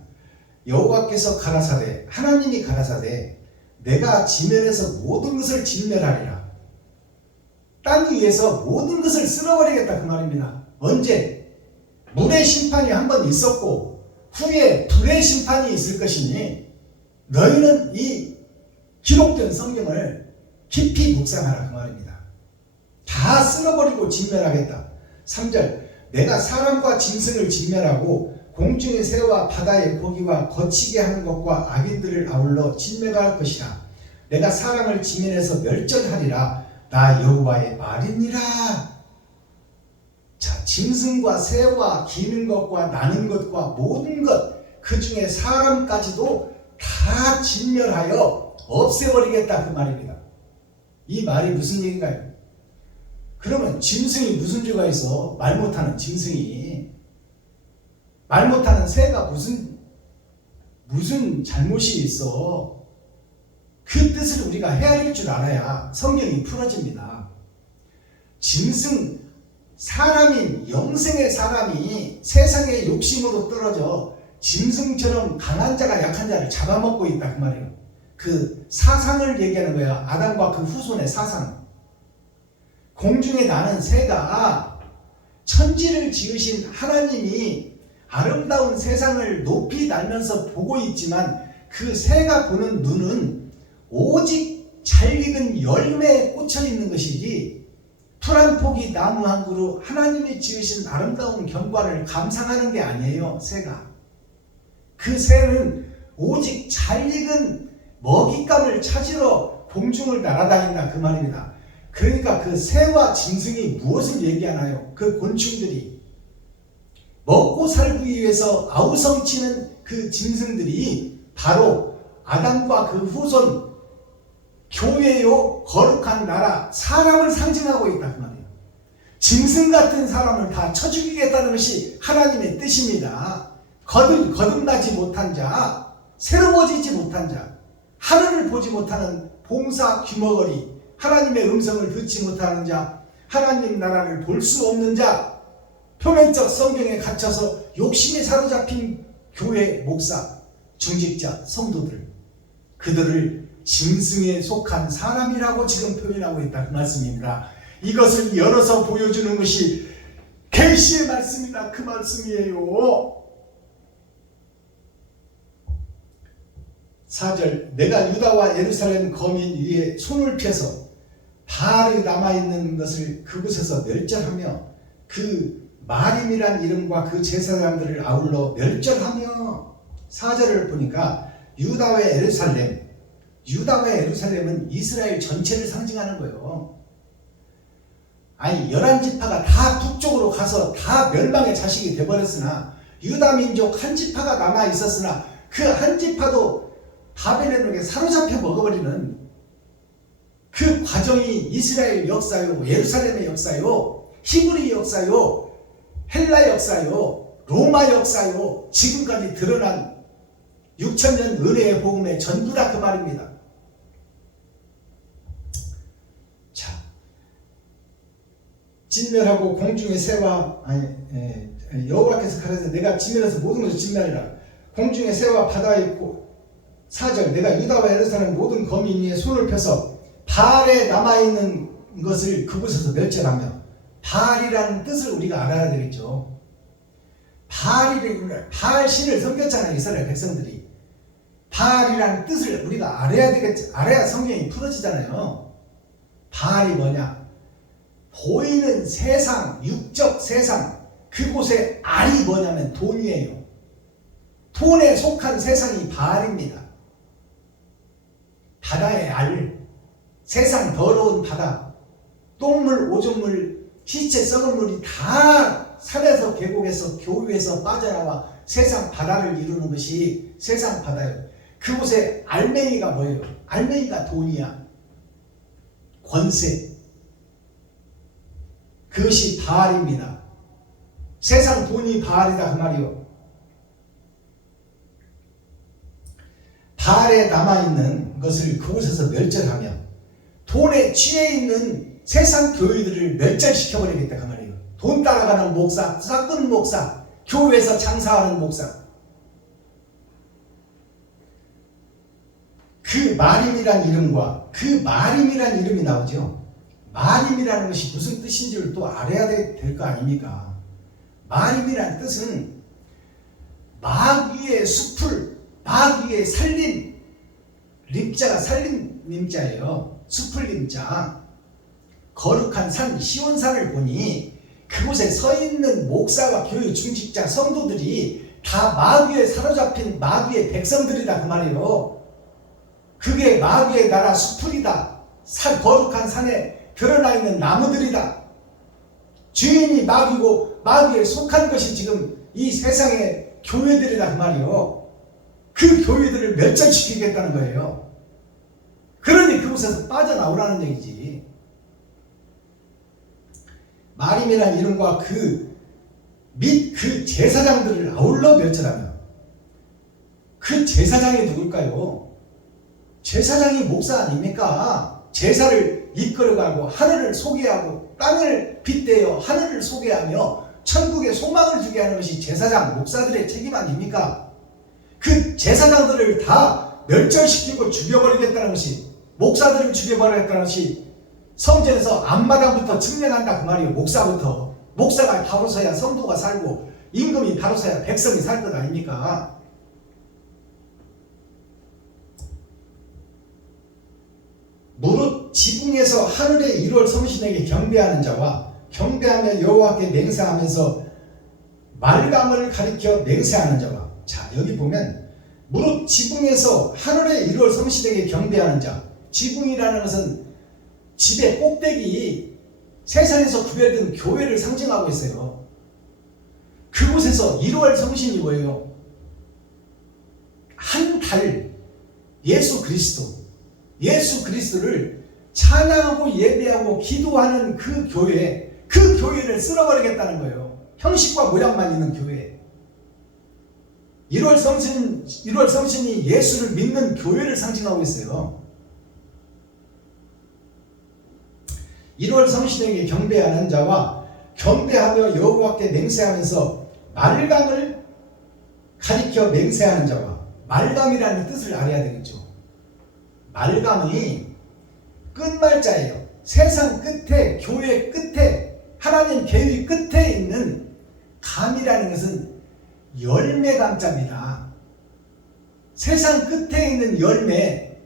여호와께서 가라사대, 하나님이 가라사대, 내가 지면에서 모든 것을 진멸하리라. 땅 위에서 모든 것을 쓸어버리겠다 그 말입니다. 언제? 물의 심판이 한 번 있었고 후에 불의 심판이 있을 것이니 너희는 이 기록된 성경을 깊이 묵상하라 그 말입니다. 다 쓸어버리고 진멸하겠다. 3절, 내가 사람과 짐승을 진멸하고 공중의 새와 바다의 고기와 거치게 하는 것과 악인들을 아울러 진멸할 것이라. 내가 사람을 지면에서 멸절하리라. 나 여호와의 말이니라. 자, 짐승과 새와 기는 것과 나는 것과 모든 것, 그 중에 사람까지도 다 진멸하여 없애버리겠다 그 말입니다. 이 말이 무슨 얘기인가요? 그러면 짐승이 무슨 죄가 있어? 말 못하는 짐승이, 말 못하는 새가 무슨 잘못이 있어? 그 뜻을 우리가 헤아릴 줄 알아야 성경이 풀어집니다. 짐승, 사람인 영생의 사람이 세상의 욕심으로 떨어져 짐승처럼 강한 자가 약한 자를 잡아먹고 있다 그 말이에요. 그 사상을 얘기하는 거야. 아담과 그 후손의 사상. 공중에 나는 새가 천지를 지으신 하나님이 아름다운 세상을 높이 날면서 보고 있지만 그 새가 보는 눈은 오직 잘 익은 열매에 꽂혀 있는 것이지 풀 한 포기 나무 한 그루 하나님이 지으신 아름다운 경관을 감상하는 게 아니에요. 새가. 그 새는 오직 잘 익은 먹잇감을 찾으러 공중을 날아다닌다 그 말입니다. 그러니까 그 새와 짐승이 무엇을 얘기하나요? 그 곤충들이 먹고 살기 위해서 아우성치는 그 짐승들이 바로 아담과 그 후손 교회요 거룩한 나라 사람을 상징하고 있다 그 말이에요. 짐승 같은 사람을 다 쳐 죽이겠다는 것이 하나님의 뜻입니다. 거듭나지 못한 자, 새로워지지 못한 자, 하늘을 보지 못하는 봉사 귀머거리, 하나님의 음성을 듣지 못하는 자, 하나님 나라를 볼 수 없는 자, 표면적 성경에 갇혀서 욕심에 사로잡힌 교회 목사, 중직자, 성도들, 그들을 짐승에 속한 사람이라고 지금 표현하고 있다 그 말씀입니다. 이것을 열어서 보여주는 것이 계시의 말씀이다 그 말씀이에요. 4절, 내가 유다와 예루살렘 거민 위에 손을 펴서 바알이 남아있는 것을 그곳에서 멸절하며 그 마림이란 이름과 그 제사장들을 아울러 멸절하며. 4절을 보니까 유다와 예루살렘, 유다와 예루살렘은 이스라엘 전체를 상징하는 거예요. 아니 11지파가 다 북쪽으로 가서 다 멸망의 자식이 되어버렸으나 유다 민족 한 지파가 남아 있었으나 그 한 지파도 바벨론에게 사로잡혀 먹어버리는 그 과정이 이스라엘 역사요, 예루살렘의 역사요, 히브리 역사요, 헬라 역사요, 로마 역사요, 지금까지 드러난 6,000년 은혜의 복음의 전부 다 그 말입니다. 자, 진멸하고 공중의 새와 여호와께서 가라사대 내가 진멸해서 모든 것을 진멸하리라. 공중의 새와 바다의 4절 내가 유다와 예루살렘 모든 거민 위에 손을 펴서 바알에 남아있는 것을 그곳에서 멸절하며, 바알이라는 뜻을 우리가 알아야 되겠죠. 바알 신을 섬겼잖아요, 이스라엘 백성들이. 바알이라는 뜻을 우리가 알아야 되겠죠. 알아야 성경이 풀어지잖아요. 바알이 뭐냐? 보이는 세상, 육적 세상, 그곳에 알이 뭐냐면 돈이에요. 돈에 속한 세상이 바알입니다. 바다의 알, 세상 더러운 바다, 똥물, 오줌물, 시체 썩은 물이 다 산에서 계곡에서 교유에서 빠져나와 세상 바다를 이루는 것이 세상 바다예요. 그곳에 알맹이가 뭐예요? 알맹이가 돈이야. 권세. 그것이 바알입니다. 세상 돈이 바알이다 그 말이요. 바알에 남아있는 것을 그곳에서 멸절하며 돈에 취해 있는 세상 교회들을 멸절시켜버리겠다 그 말이에요. 돈 따라가는 목사, 싹군 목사, 교회에서 장사하는 목사. 그 마림이란 이름과 그 마림이란 이름이 나오죠. 마림이라는 것이 무슨 뜻인지를 또 알아야 될 거 아닙니까? 마림이란 뜻은 마귀의 숲을, 마귀의 살림, 림자가 살림 림자예요. 숲을 림자. 거룩한 산 시온산을 보니 그곳에 서 있는 목사와 교회 중직자 성도들이 다 마귀에 사로잡힌 마귀의 백성들이다 그 말이에요. 그게 마귀의 나라 숲풀이다. 거룩한 산에 드러나 있는 나무들이다. 주인이 마귀고 마귀에 속한 것이 지금 이 세상의 교회들이다 그 말이에요. 그 교회들을 멸절시키겠다는 거예요. 그러니 그곳에서 빠져나오라는 얘기지. 마림이라는 이름과 및 그 제사장들을 아울러 멸절하며. 그 제사장이 누굴까요? 제사장이 목사 아닙니까? 제사를 이끌어가고 하늘을 소개하고 땅을 빗대어 하늘을 소개하며 천국에 소망을 주게 하는 것이 제사장, 목사들의 책임 아닙니까? 그 제사장들을 다 멸절시키고 죽여버리겠다는 것이, 목사들을 죽여버리겠다는 것이 성전에서 앞마당부터 증명한다 그 말이에요. 목사부터. 목사가 바로 서야 성도가 살고 임금이 바로 서야 백성이 살 것 아닙니까? 무릇 지붕에서 하늘의 1월 성신에게 경배하는 자와 경배하며 여호와께 맹세하면서 말감을 가리켜 맹세하는 자와. 자, 여기 보면 무릇 지붕에서 하늘의 1월 성신에게 경배하는 자. 지붕이라는 것은 집의 꼭대기, 세상에서 구별된 교회를 상징하고 있어요. 그곳에서 1월 성신이 뭐예요? 한 달, 예수 그리스도를 찬양하고 예배하고 기도하는 그 교회를 쓸어버리겠다는 거예요. 형식과 모양만 있는 교회. 1월 성신이 예수를 믿는 교회를 상징하고 있어요. 1월 성신에게 경배하는 자와 경배하며 여호와께 맹세하면서 말감을 가리켜 맹세하는 자와. 말감이라는 뜻을 알아야 되겠죠. 말감이 끝말자예요. 세상 끝에, 교회 끝에, 하나님 계획 끝에 있는 감이라는 것은 열매감자입니다. 세상 끝에 있는 열매,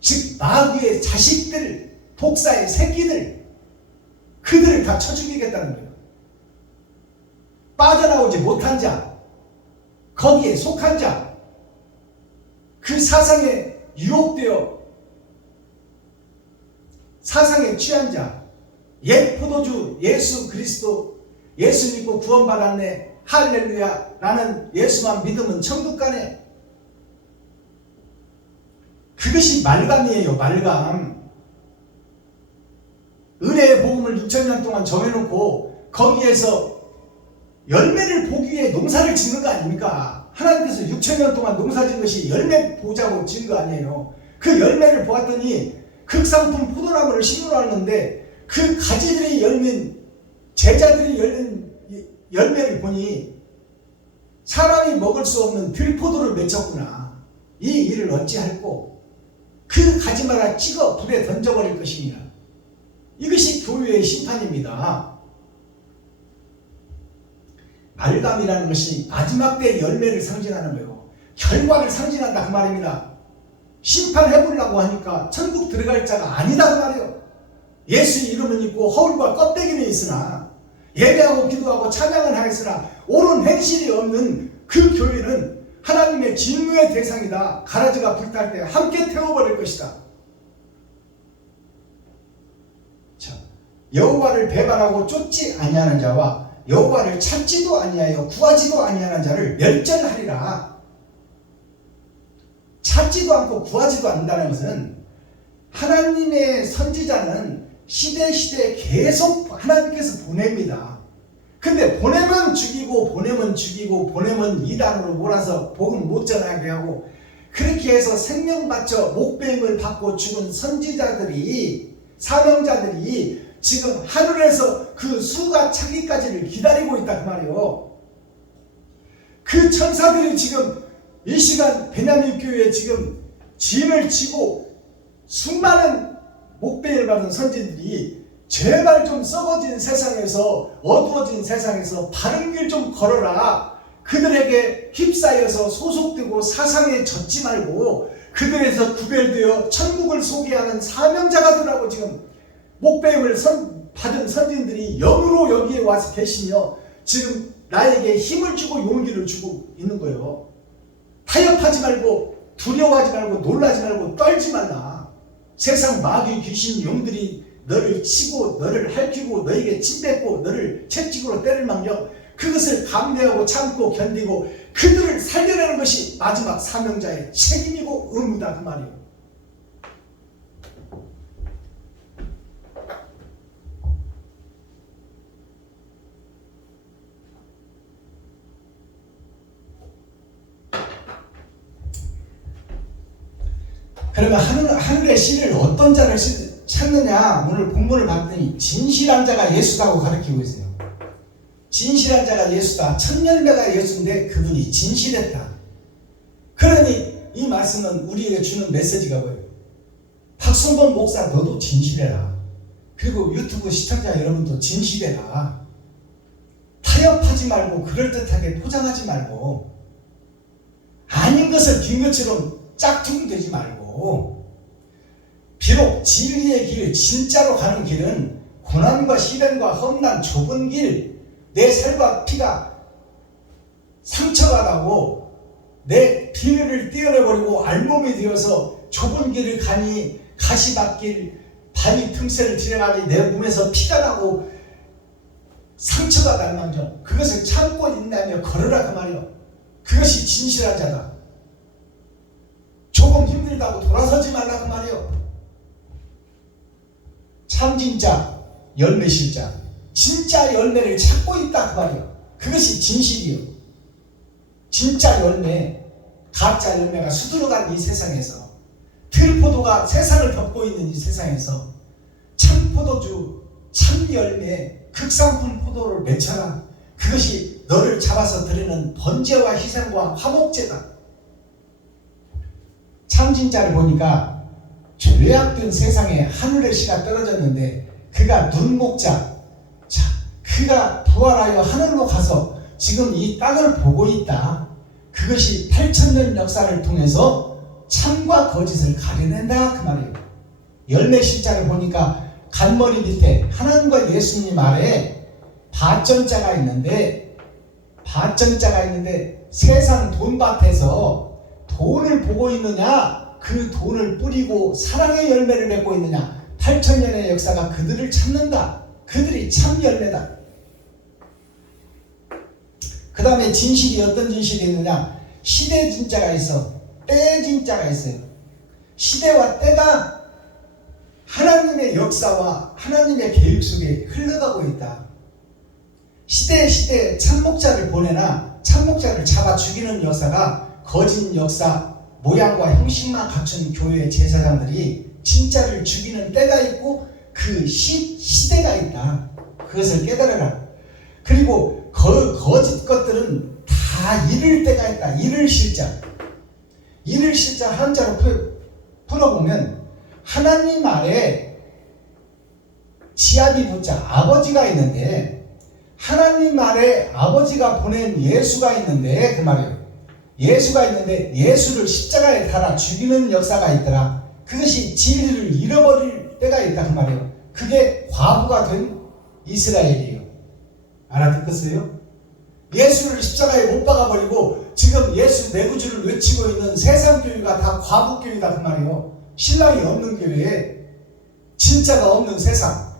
즉 마귀의 자식들, 독사의 새끼들, 그들을 다 쳐 죽이겠다는 거예요. 빠져나오지 못한 자, 거기에 속한 자, 그 사상에 유혹되어 사상에 취한 자, 옛 포도주 예수 그리스도, 예수 믿고 구원받았네, 할렐루야, 나는 예수만 믿으면 천국 가네. 그것이 말감이에요. 말감. 은혜의 복음을 6,000년 동안 정해놓고 거기에서 열매를 보기 위해 농사를 짓는 거 아닙니까? 하나님께서 6,000년 동안 농사 짓는 것이 열매 보자고 지은 거 아니에요. 그 열매를 보았더니 극상품 포도나무를 심어놨는데 그 가지들이 열린, 제자들이 열린 열매를 보니 사람이 먹을 수 없는 들포도를 맺혔구나. 이 일을 어찌할꼬? 그 가지마다 찍어 불에 던져버릴 것입니다. 이것이 교회의 심판입니다. 말감이라는 것이 마지막 때 열매를 상징하는 거예요. 결과를 상징한다 그 말입니다. 심판해보려고 하니까 천국 들어갈 자가 아니다 그 말이에요. 예수 이름은 있고 허울과 껍데기는 있으나, 예배하고 기도하고 찬양은 하였으나 옳은 행실이 없는 그 교회는 하나님의 진노의 대상이다. 가라지가 불탈 때 함께 태워버릴 것이다. 자, 여호와를 배반하고 쫓지 아니하는 자와 여호와를 찾지도 아니하여 구하지도 아니하는 자를 멸절하리라. 찾지도 않고 구하지도 않는다는 것은 하나님의 선지자는 시대시대에 계속 하나님께서 보냅니다. 근데 보내면 죽이고 보내면 죽이고 보내면 이단으로 몰아서 복음 못 전하게 하고, 그렇게 해서 생명 바쳐 목배임을 받고 죽은 선지자들이, 사명자들이 지금 하늘에서 그 수가 차기까지를 기다리고 있다 그 말이에요. 그 천사들이 지금 이 시간 베냐민 교회에 지금 진을 치고 수많은 목배임을 받은 선지들이 제발 좀 썩어진 세상에서, 어두워진 세상에서 바른 길 좀 걸어라. 그들에게 휩싸여서 소속되고 사상에 젖지 말고 그들에서 구별되어 천국을 소개하는 사명자가 되라고 지금 목배임을 받은 선진들이 영으로 여기에 와서 계시며 지금 나에게 힘을 주고 용기를 주고 있는 거예요. 타협하지 말고, 두려워하지 말고, 놀라지 말고, 떨지 말라. 세상 마귀 귀신 용들이 너를 치고 너를 핥히고 너에게 침 뱉고 너를 채찍으로 때릴 망정 그것을 감내하고 참고 견디고 그들을 살려내는 것이 마지막 사명자의 책임이고 의무다 그 말이에요. 그러면 하늘의 씨를 어떤 자를 찾느냐? 오늘 본문을 봤더니 진실한 자가 예수다고 가르치고 있어요. 진실한 자가 예수다. 첫 열매가 예수인데 그분이 진실했다. 그러니 이 말씀은 우리에게 주는 메시지가 뭐예요? 박순범 목사 너도 진실해라. 그리고 유튜브 시청자 여러분도 진실해라. 타협하지 말고 그럴듯하게 포장하지 말고 아닌 것을 긴 것처럼 짝퉁 되지 말고, 비록 진리의 길, 진짜로 가는 길은 고난과 시련과 험난 좁은 길, 내 살과 피가 상처가 나고 내 비늘을 떼어내버리고 알몸이 되어서 좁은 길을 가니 가시밭길 바위 틈새를 지나가니 내 몸에서 피가 나고 상처가 날망정 그것을 참고 인내하며 걸으라 그 말이요. 그것이 진실한 자다. 조금 힘들다고 돌아서지 말라 그 말이요. 참진자, 열매실자, 진짜 열매를 찾고 있다 그 말이요. 그것이 진실이요. 진짜 열매, 가짜 열매가 수두룩한 이 세상에서, 들포도가 세상을 덮고 있는 이 세상에서 참포도주, 참열매, 극상품 포도를 맺혀라. 그것이 너를 잡아서 드리는 번제와 희생과 화목제다. 참진자를 보니까 죄악된 세상에 하늘의 씨가 떨어졌는데 그가 눈목자, 자, 그가 부활하여 하늘로 가서 지금 이 땅을 보고 있다. 그것이 8,000년 역사를 통해서 참과 거짓을 가려낸다 그 말이에요. 열매 실자를 보니까 간머리 밑에 하나님과 예수님 아래 밭전자가 있는데 세상 돈밭에서 돈을 보고 있느냐, 그 돈을 뿌리고 사랑의 열매를 맺고 있느냐, 8,000년의 역사가 그들을 찾는다. 그들이 참 열매다. 그 다음에 진실이 어떤 진실이 있느냐? 시대 진짜가 있어. 때 진짜가 있어요. 시대와 때가 하나님의 역사와 하나님의 계획 속에 흘러가고 있다. 시대에 참목자를 보내나 참목자를 잡아 죽이는 역사가 거짓 역사, 모양과 형식만 갖춘 교회의 제사장들이 진짜를 죽이는 때가 있고 그 시대가 있다. 그것을 깨달아라. 그리고 거짓 것들은 다 이를 때가 있다. 이를 실자. 이를 실자 한자로 풀어보면 하나님 아래 지아비 붙자 아버지가 있는데 하나님 아래 아버지가 보낸 예수가 있는데 그 말이에요. 예수가 있는데 예수를 십자가에 달아 죽이는 역사가 있더라. 그것이 진리를 잃어버릴 때가 있다 그 말이에요. 그게 과부가 된 이스라엘이에요. 알아듣겠어요? 예수를 십자가에 못 박아버리고 지금 예수 내구주를 외치고 있는 세상 교회가 다 과부 교회다 그 말이에요. 신랑이 없는 교회에 진짜가 없는 세상.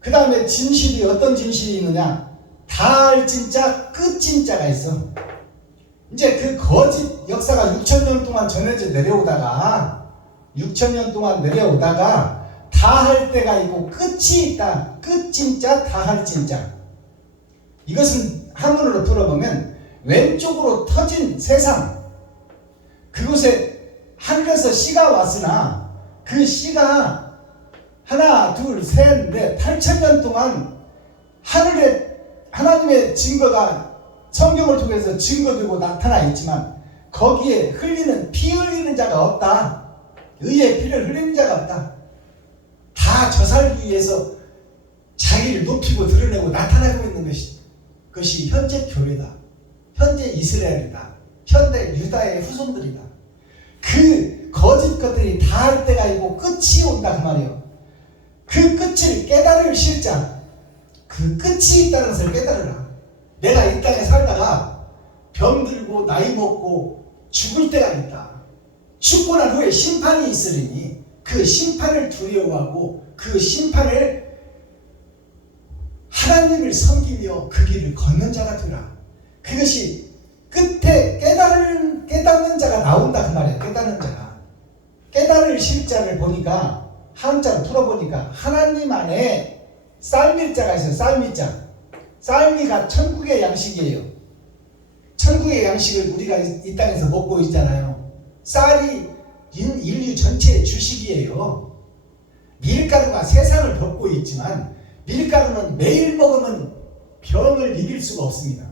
그 다음에 진실이 어떤 진실이 있느냐? 다할 진짜 끝 진짜가 있어. 이제 그 거짓 역사가 6,000년 동안 전해져 내려오다가 6,000년 동안 내려오다가 다할 때가 있고 끝이 있다. 끝 진짜 다할 진짜. 이것은 한문으로 풀어보면 왼쪽으로 터진 세상. 그곳에 하늘에서 씨가 왔으나 그 씨가 하나, 둘, 셋, 넷, 8,000년 동안 하늘에 하나님의 증거가 성경을 통해서 증거되고 나타나 있지만 거기에 피 흘리는 자가 없다. 의의 피를 흘리는 자가 없다. 다 저 살기 위해서 자기를 높이고 드러내고 나타나고 있는 것이 현재 교회다. 현재 이스라엘이다. 현대 유다의 후손들이다. 그 거짓 것들이 다 할 때가 있고 끝이 온다 그 말이에요. 그 끝을 깨달을 실자. 그 끝이 있다는 것을 깨달으라. 내가 이 땅에 살다가 병들고 나이 먹고 죽을 때가 있다. 죽고 난 후에 심판이 있으리니 그 심판을 두려워하고 그 심판을 하나님을 섬기며 그 길을 걷는 자가 되라. 그것이 끝에 깨닫는 자가 나온다 그 말이에요. 깨닫는 자가. 깨달을 실자를 보니까 한자로 풀어보니까 하나님 안에 쌀밀자가 있어요. 쌀밀자. 쌀미가 천국의 양식이에요. 천국의 양식을 우리가 이 땅에서 먹고 있잖아요. 쌀이 인류 전체의 주식이에요. 밀가루가 세상을 덮고 있지만 밀가루는 매일 먹으면 병을 이길 수가 없습니다.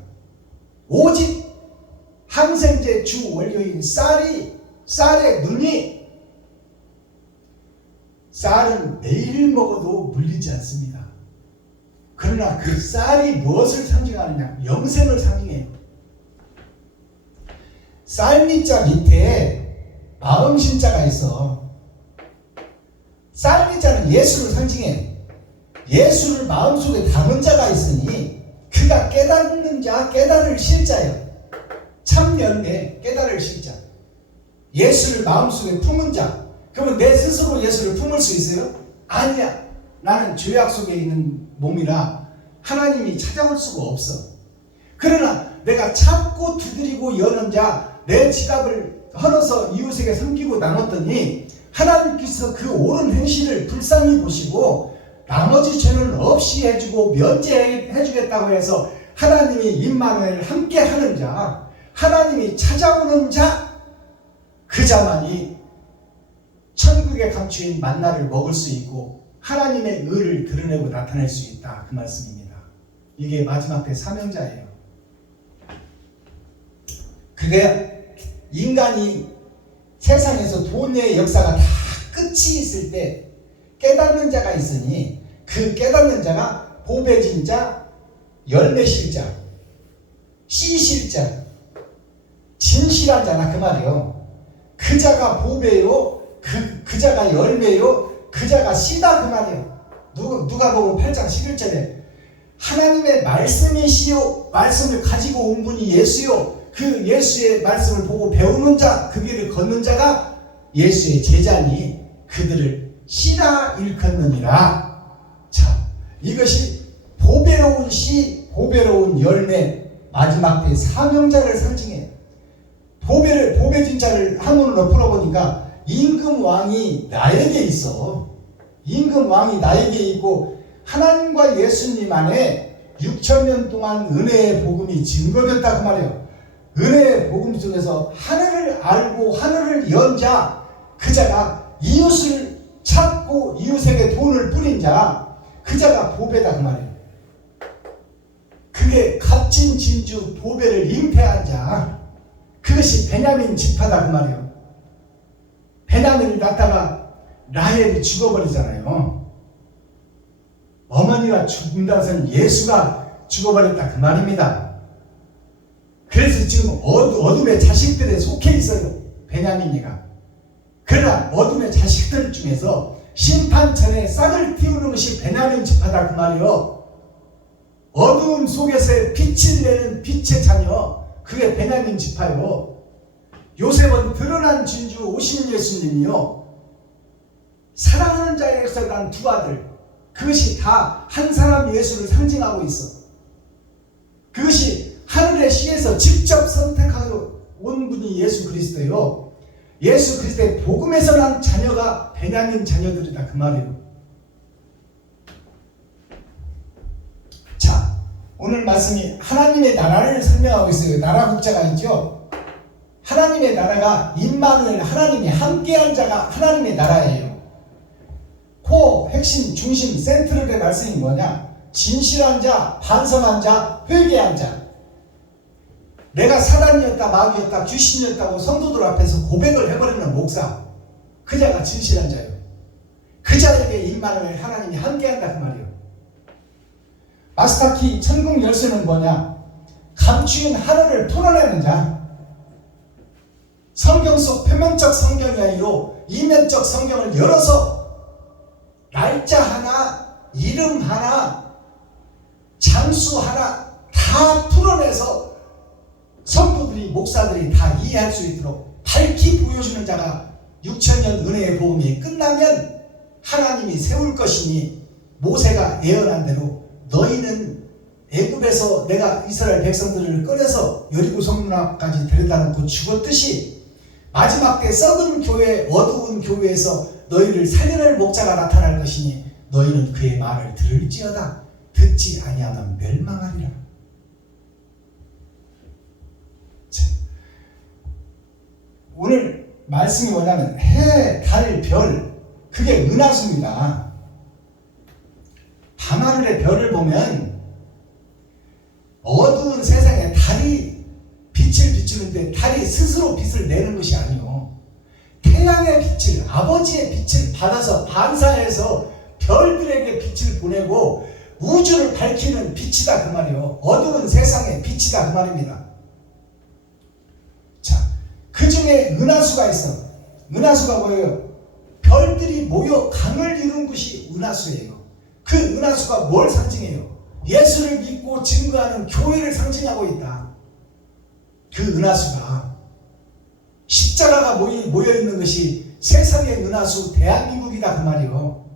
오직 항생제 주 원료인 쌀의 눈이 쌀은 매일 먹어도 물리지 않습니다. 그러나 그 쌀이 무엇을 상징하느냐? 영생을 상징해요. 쌀미자 밑에 마음신자가 있어. 쌀미자는 예수를 상징해. 예수를 마음속에 담은 자가 있으니 그가 깨닫는 자, 깨달을 실자예요. 참 열매, 깨달을 실자. 예수를 마음속에 품은 자. 그러면 내 스스로 예수를 품을 수 있어요? 아니야. 나는 죄악 속에 있는 몸이라 하나님이 찾아올 수가 없어. 그러나 내가 찾고 두드리고 여는 자, 내 지갑을 헐어서 이웃에게 섬기고 나눴더니 하나님께서 그 옳은 행실을 불쌍히 보시고 나머지 죄는 없이 해주고 면제해주겠다고 해서 하나님이 임마누엘 함께 하는 자, 하나님이 찾아오는 자, 그 자만이 천국에 감추인 만나를 먹을 수 있고 하나님의 의를 드러내고 나타낼 수 있다. 그 말씀입니다. 이게 마지막 때 사명자예요. 그게 인간이 세상에서 돈의 역사가 다 끝이 있을 때 깨닫는 자가 있으니 그 깨닫는 자가 보배진 자, 열매실 자, 씨실 자, 진실한 자나 그 말이에요. 그 자가 보배요, 그 자가 열매요, 그 자가 씨다 그 말이에요. 누가 보면 8장 11절에 하나님의 말씀이시요, 말씀을 가지고 온 분이 예수요, 그 예수의 말씀을 보고 배우는 자, 그 길을 걷는 자가 예수의 제자니 그들을 씨라 일컫느니라. 자, 이것이 보배로운 씨, 보배로운 열매, 마지막 때 사명자를 상징해. 보배진 자를 한문으로 풀어보니까 임금 왕이 나에게 있어. 임금 왕이 나에게 있고 하나님과 예수님 안에 6,000년 동안 은혜의 복음이 증거됐다 그 말이에요. 은혜의 복음 속에서 하늘을 알고 하늘을 연 자, 그 자가 이웃을 찾고 이웃에게 돈을 뿌린 자, 그 자가 보배다 그 말이에요. 그게 값진 진주 보배를 잉태한 자, 그것이 베냐민 지파다 그 말이에요. 베냐민이 낳다가 라헬이 죽어버리잖아요. 어머니가 죽는다는 예수가 죽어버렸다 그 말입니다. 그래서 지금 어둠의 자식들에 속해 있어요, 베냐민이가. 그러나 어둠의 자식들 중에서 심판전에 싹을 틔우는 것이 베냐민 지파다 그 말이요. 어두움 속에서의 빛을 내는 빛의 자녀, 그게 베냐민 지파요. 요셉은 드러난 진주 오신 예수님이요, 사랑하는 자에게서 난 두 아들, 그것이 다 한 사람 예수를 상징하고 있어. 그것이 하늘의 시에서 직접 선택하고 온 분이 예수 그리스도요. 예수 그리스도의 복음에서 난 자녀가 베냐민 자녀들이다 그 말이에요. 자, 오늘 말씀이 하나님의 나라를 설명하고 있어요. 나라 국자가 있죠. 하나님의 나라가 임마누엘, 하나님이 함께한 자가 하나님의 나라예요. 코, 핵심, 중심, 센트럴의 말씀이 뭐냐? 진실한 자, 반성한 자, 회개한 자. 내가 사단이었다, 마귀였다, 귀신이었다고 성도들 앞에서 고백을 해버리는 목사, 그 자가 진실한 자예요. 그 자에게 임마누엘 하나님이 함께한다 그 말이에요. 마스터키 천국 열쇠는 뭐냐? 감추인 하늘을 풀어내는 자. 성경 속 표면적 성경이 아니로 이면적 성경을 열어서 날짜 하나, 이름 하나, 장수 하나 다 풀어내서 성도들이, 목사들이 다 이해할 수 있도록 밝히 보여주는 자가 6,000년 은혜의 복음이 끝나면 하나님이 세울 것이니, 모세가 예언한 대로 너희는 애굽에서 내가 이스라엘 백성들을 꺼내서 여리고 성문앞까지 데려다 놓고 죽었듯이 마지막 때 썩은 교회, 어두운 교회에서 너희를 살려낼 목자가 나타날 것이니 너희는 그의 말을 들을지어다. 듣지 아니하면 멸망하리라. 자, 오늘 말씀이 뭐냐면 해, 달, 별, 그게 은하수입니다. 밤하늘의 별을 보면 어두운 세상에 달이 빛을 비추는데 달이 스스로 빛을 내는 것이 아니요, 태양의 빛을, 아버지의 빛을 받아서 반사해서 별들에게 빛을 보내고 우주를 밝히는 빛이다 그 말이요. 어두운 세상의 빛이다 그 말입니다. 자, 그 중에 은하수가 있어. 은하수가 뭐예요? 별들이 모여 강을 이룬 것이 은하수예요. 그 은하수가 뭘 상징해요? 예수를 믿고 증거하는 교회를 상징하고 있다. 그 은하수가, 십자가가 모여있는 것이 세상의 은하수 대한민국이다 그 말이요.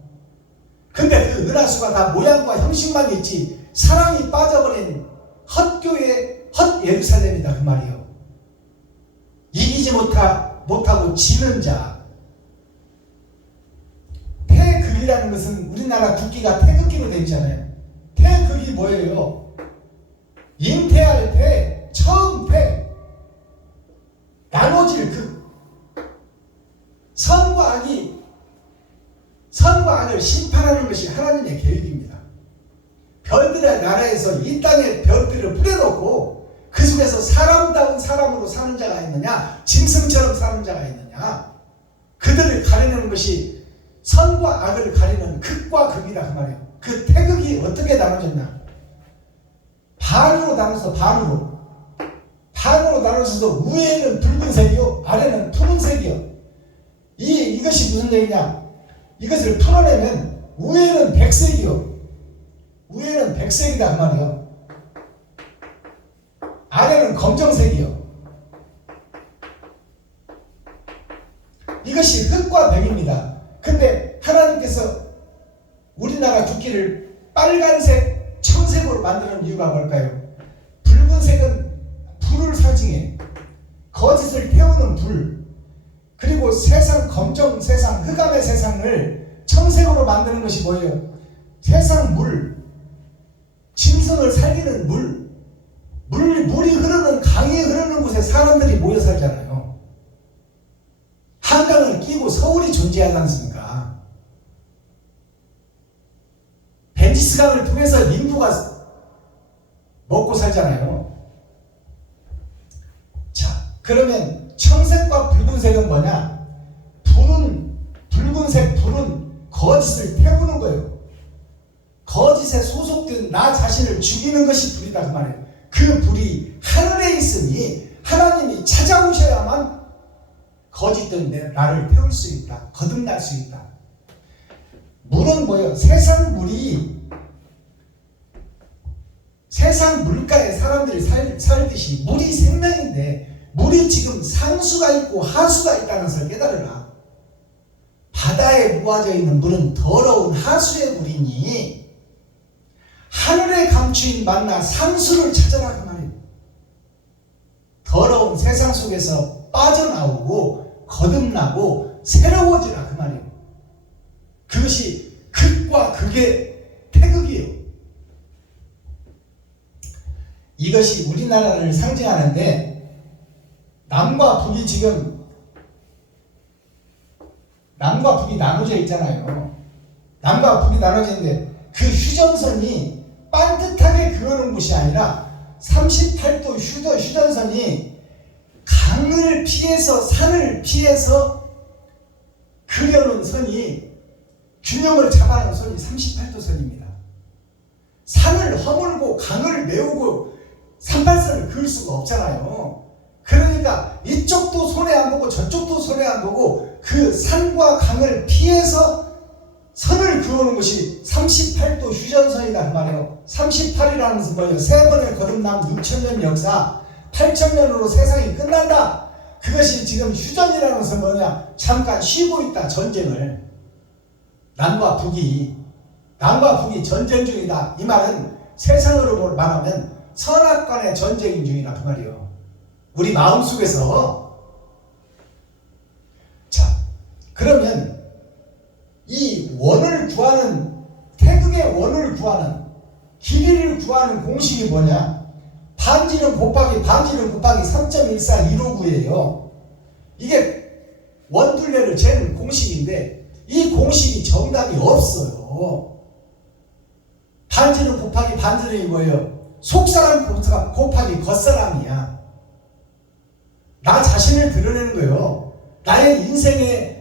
근데 그 은하수가 다 모양과 형식만 있지 사랑이 빠져버린 헛교회, 헛 예루살렘이다 그 말이요. 이기지 못하고 지는 자. 태극이라는 것은 우리나라 국기가 태극기로 되어 있잖아요. 태극이 뭐예요? 잉태할 태, 처음 태, 나눠질 극. 선과 악을 심판하는 것이 하나님의 계획입니다. 별들의 나라에서 이 땅에 별들을 뿌려놓고 그 속에서 사람다운 사람으로 사는 자가 있느냐, 짐승처럼 사는 자가 있느냐, 그들을 가리는 것이 선과 악을 가리는 극과 극이다 그 말이에요. 그 태극이 어떻게 나눠졌나? 반으로 나눠서 반으로 나눠져서 위에는 붉은색이요, 아래는 푸른색이요. 이것이 무슨 얘기냐? 이것을 풀어내면 위에는 백색이요, 위에는 백색이다 그 말이요, 아래는 검정색이요. 이것이 흑과 백입니다. 근데 하나님께서 우리나라 국기를 빨간색, 청색으로 만드는 이유가 뭘까요? 붉은색은 불을 상징해. 거짓을 태우는 불. 그리고 세상, 검정 세상, 흑암의 세상을 청색으로 만드는 것이 뭐예요? 세상 물. 짐승을 살리는 물. 물이 흐르는, 강이 흐르는 곳에 사람들이 모여 살잖아요. 한강을 끼고 서울이 존재하지 않습니까? 벤지스강을 통해서 인구가 먹고 살잖아요. 자, 그러면 청색과 붉은색은 뭐냐? 붉은색 불은 거짓을 태우는 거예요. 거짓에 소속된 나 자신을 죽이는 것이 불이다 그 말이에요. 그 불이 하늘에 있으니 하나님이 찾아오셔야만 거짓된 나를 태울 수 있다. 거듭날 수 있다. 물은 뭐예요? 세상 물이, 세상 물가에 사람들이 살듯이 물이 생명인데, 물이 지금 상수가 있고 하수가 있다는 것을 깨달으라. 바다에 모아져 있는 물은 더러운 하수의 물이니 하늘에 감추인 만나 상수를 찾아라 그 말이에요. 더러운 세상 속에서 빠져나오고 거듭나고 새로워지라 그 말이에요. 그것이 극과 극의 태극이에요. 이것이 우리나라를 상징하는데, 남과 북이 지금 남과 북이 나눠져 있잖아요. 남과 북이 나눠져 있는데 그 휴전선이 반듯하게 그어놓은 것이 아니라 38도 휴전선이 강을 피해서 산을 피해서 그려놓은 선이, 균형을 잡아놓은 선이 38도 선입니다. 산을 허물고 강을 메우고 38선을 그을 수가 없잖아요. 그러니까 이쪽도 손해 안 보고 저쪽도 손해 안 보고 그 산과 강을 피해서 선을 그어놓은 것이 38도 휴전선이다 그 말이에요. 38이라는 것은 뭐예요? 세 번의 거듭남 6,000년 역사, 8,000년으로 세상이 끝난다. 그것이 지금 휴전이라는 것은 뭐냐? 잠깐 쉬고 있다. 전쟁을. 남과 북이 전쟁 중이다. 이 말은 세상으로 말하면 선악간의 전쟁 중이다 그 말이에요. 우리 마음속에서. 자, 그러면 이 원을 구하는, 태극의 원을 구하는, 길이를 구하는 공식이 뭐냐? 반지름 곱하기 3.14259예요. 이게 원둘레를 재는 공식인데 이 공식이 정답이 없어요. 반지름 곱하기 반지름이 뭐예요? 속사람 곱하기 겉사람이야. 나 자신을 드러내는 거예요. 나의 인생의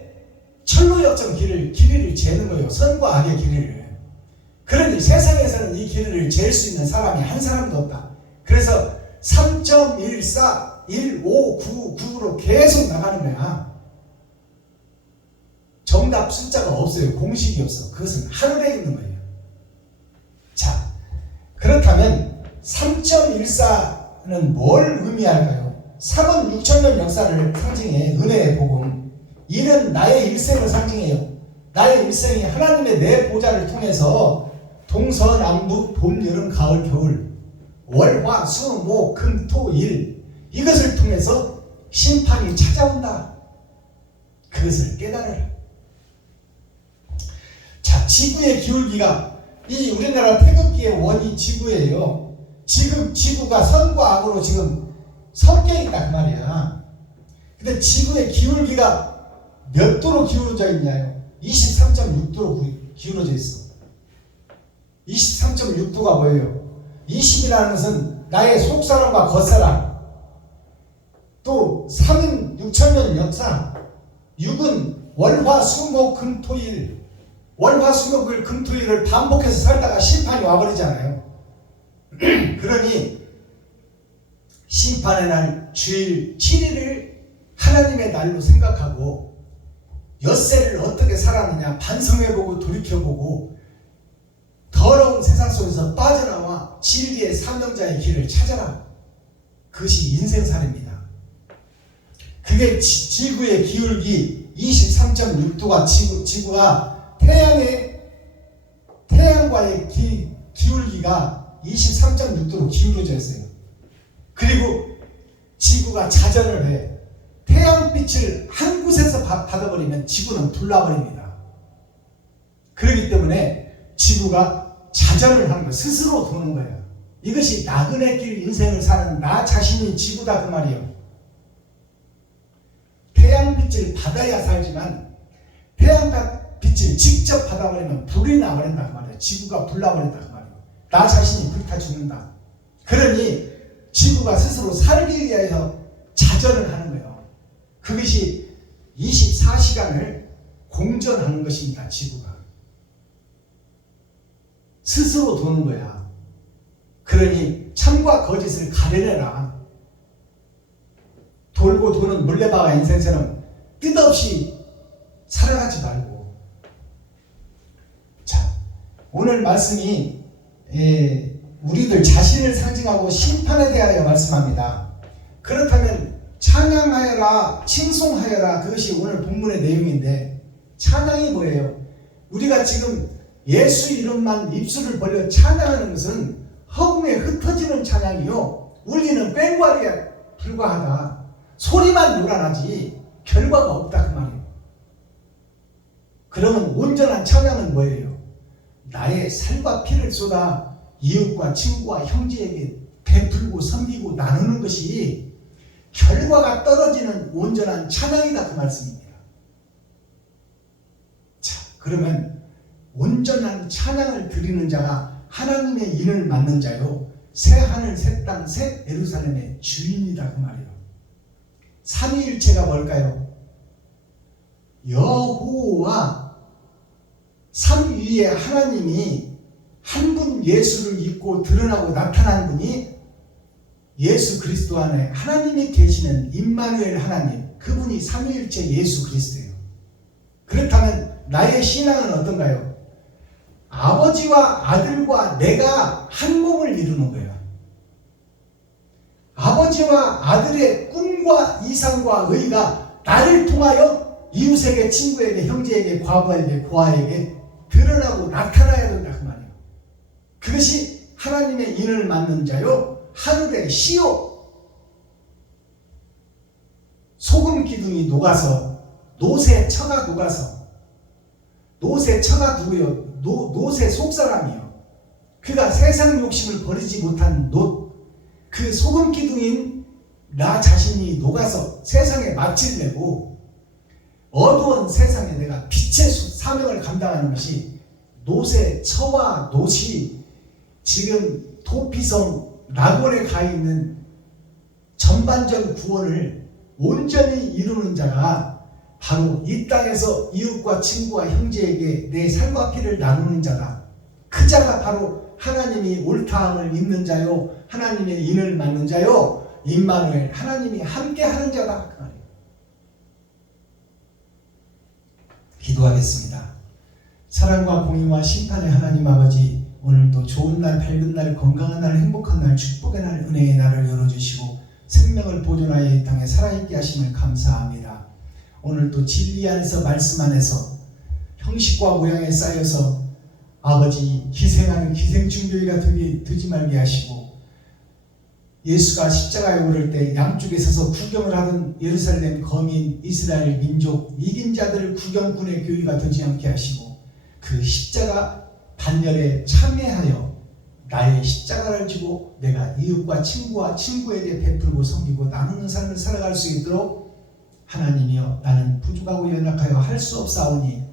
철로역정 길이를 재는 거예요. 선과 악의 길이를. 그러니 세상에서는 이 길이를 잴 수 있는 사람이 한 사람도 없다. 그래서 3.141599로 계속 나가는 거야. 정답 숫자가 없어요. 공식이 없어. 그것은 하늘에 있는 거예요. 자, 그렇다면 3.14는 뭘 의미할까요? 3은 6,000년 역사를 상징해. 은혜의 복음. 2는 나의 일생을 상징해요. 나의 일생이 하나님의 내 보좌를 통해서 동서남북 봄 여름 가을 겨울 월 화 수 목 금 토 일 이것을 통해서 심판이 찾아온다. 그것을 깨달아라. 자, 지구의 기울기가, 이 우리나라 태극기의 원이 지구예요. 지금 지구가 선과 악으로 지금 섞여 있다 그 말이야. 근데 지구의 기울기가 몇 도로 기울어져 있냐요? 23.6도로 기울어져 있어. 23.6도가 뭐예요? 20이라는 것은 나의 속사람과 겉사람. 또 3은 6,000년 역사. 6은 월화 수목 금토일. 월화 수목 금토일을 반복해서 살다가 심판이 와버리잖아요. 그러니 심판의 날 주일 7일을 하나님의 날로 생각하고 엿새를 어떻게 살았느냐 반성해보고 돌이켜보고 더러운 세상 속에서 빠져나와 진리의 사명자의 길을 찾아라. 그것이 인생살입니다. 그게 지구의 기울기 23.6도가 지구가 태양과의 기울기가 23.6도로 기울어져 있어요. 그리고 지구가 자전을 해. 태양빛을 한 곳에서 받아버리면 지구는 불나버립니다. 그렇기 때문에 지구가 자전을 하는 거예요. 스스로 도는 거예요. 이것이 나그네 길 인생을 사는 나 자신이 지구다 그 말이에요. 태양빛을 받아야 살지만 태양빛을 직접 받아버리면 불이 나버린다 그 말이에요. 지구가 불나버린다 그 말이에요. 나 자신이 불타 죽는다. 그러니 지구가 스스로 살기 위하여 자전을 하는 거예요. 그것이 24시간을 공전하는 것입니다. 지구가 스스로 도는 거야. 그러니 참과 거짓을 가려내라. 돌고 도는 물레바가 인생처럼 끝없이 살아가지 말고. 자, 오늘 말씀이 우리들 자신을 상징하고 심판에 대하여 말씀합니다. 그렇다면 찬양하여라, 칭송하여라, 그것이 오늘 본문의 내용인데, 찬양이 뭐예요? 우리가 지금 예수 이름만 입술을 벌려 찬양하는 것은 허공에 흩어지는 찬양이요, 울리는 꽹과리에 불과하다. 소리만 요란하지 결과가 없다 그 말이에요. 그러면 온전한 찬양은 뭐예요? 나의 살과 피를 쏟아 이웃과 친구와 형제에게 베풀고 섬기고 나누는 것이 결과가 떨어지는 온전한 찬양이다 그 말씀입니다. 자, 그러면 온전한 찬양을 드리는 자가 하나님의 인을 맡는 자요, 새 하늘 새 땅 새 예루살렘의 주인이다 그 말이에요. 삼위일체가 뭘까요? 여호와 삼위의 하나님이 한 분 예수를 믿고 드러나고 나타난 분이 예수 그리스도 안에 하나님이 계시는 임마누엘 하나님, 그분이 삼위일체 예수 그리스도예요. 그렇다면 나의 신앙은 어떤가요? 아버지와 아들과 내가 한 몸을 이루는 거예요. 아버지와 아들의 꿈과 이상과 의가 나를 통하여 이웃에게, 친구에게, 형제에게, 과부에게, 고아에게 드러나고 나타나야 된다 그 말이에요. 그것이 하나님의 인을 맡는 자요, 하늘의 시요. 소금 기둥이 녹아서, 노새 처가 녹아서, 노새 처가 누구요? 노새 속사람이요. 그가 세상 욕심을 버리지 못한 그 소금 기둥인 나 자신이 녹아서 세상에 맛을 내고 어두운 세상에 내가 빛의 사명을 감당하는 것이 노새 처와 노시, 지금 도피성 낙원에 가 있는 전반전 구원을 온전히 이루는 자가 바로 이 땅에서 이웃과 친구와 형제에게 내 살과 피를 나누는 자다. 그 자가 바로 하나님이 옳다함을 믿는 자요, 하나님의 인을 맡는 자요, 임마누엘 하나님이 함께하는 자다 그 말이에요. 기도하겠습니다. 사랑과 공의와 심판의 하나님 아버지, 오늘도 좋은 날, 밝은 날, 건강한 날, 행복한 날, 축복의 날, 은혜의 날을 열어주시고 생명을 보존하여 이 땅에 살아있게 하심을 감사합니다. 오늘도 진리 안에서, 말씀 안에서 형식과 모양에 쌓여서 아버지 희생하는 기생충교회가 되지 말게 하시고, 예수가 십자가에 오를 때 양쪽에 서서 구경을 하던 예루살렘 거민 이스라엘 민족 이긴 자들 구경꾼의 교회가 되지 않게 하시고, 그 십자가 단열에 참여하여 나의 십자가를 지고 내가 이웃과 친구에게 베풀고 섬기고 나누는 삶을 살아갈 수 있도록, 하나님이여 나는 부족하고 연약하여 할 수 없사오니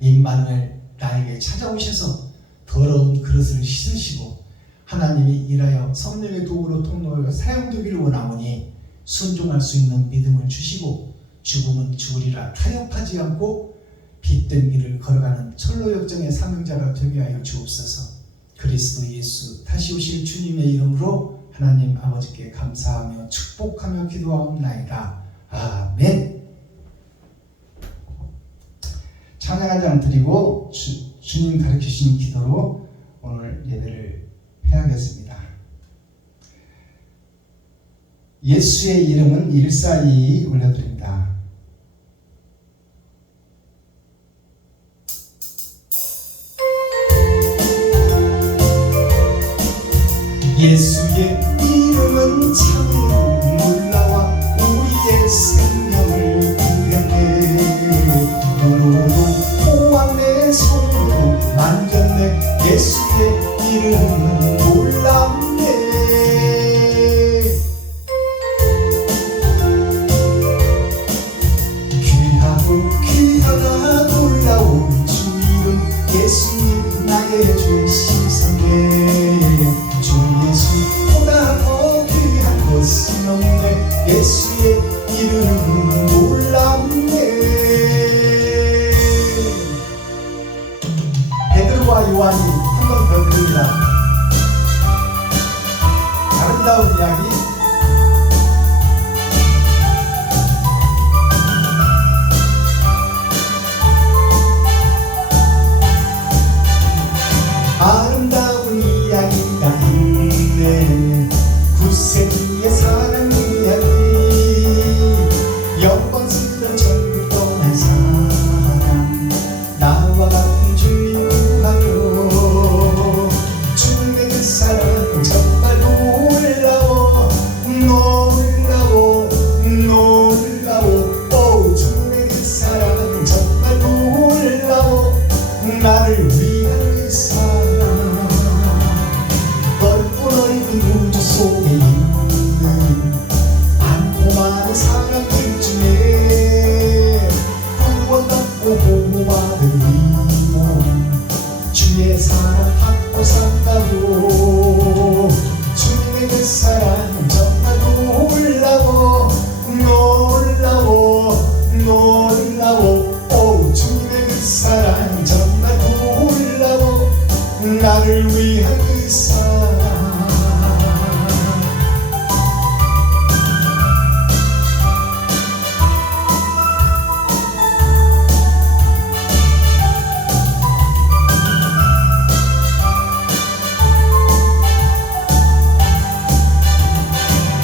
임마누엘 나에게 찾아오셔서 더러운 그릇을 씻으시고 하나님이 일하여 성령의 도구로 통로하여 사용되기를 원하오니 순종할 수 있는 믿음을 주시고 죽음은 죽으리라 타협하지 않고 빛된 길을 걸어가는 철로 역정의 사명자가 되게 하여 주옵소서. 그리스도 예수 다시 오실 주님의 이름으로 하나님 아버지께 감사하며 축복하며 기도하옵나이다. 아멘. 찬양 한 장 드리고 주님 가르치신 기도로 오늘 예배를 해야겠습니다. 예수의 이름은 일사이이 올려드립니다. 예수의 이름은 참으로 놀라워 우리의 생명을 구했네. 눈으로 보아 내 손으로 만졌네. 예수의 이름은 놀랍네. 귀하고 귀하다 놀라운 주 이름 예수님 나의 주 신성해. 주 예수보다 더 귀한 것은 없네. 예수의 이름은 놀랍네. 베드로와 요한이 한 번 더 드립니다. 아름다운 이야기. 아름다운 이야기가 있네. 구세주의 사랑 이야기. 영광스러운 천국 떠난 사람 나와 같은 주님 구하여. 주님의 그 사랑 정말 놀라워 놀라워 놀라워. 오 주님의 그 사랑 정말 놀라워. 나를 위한 그 사랑 넓은 우주 속에 있는 많고 많은 사람들 중에 구원받고 보호받은 이 몸 주의 사랑 받고 산다고. 주님의 그 사랑 정말 놀라워 놀라워 놀라워. 오 주님의 그 사랑 정말 놀라워. 나를 위한 그 사랑.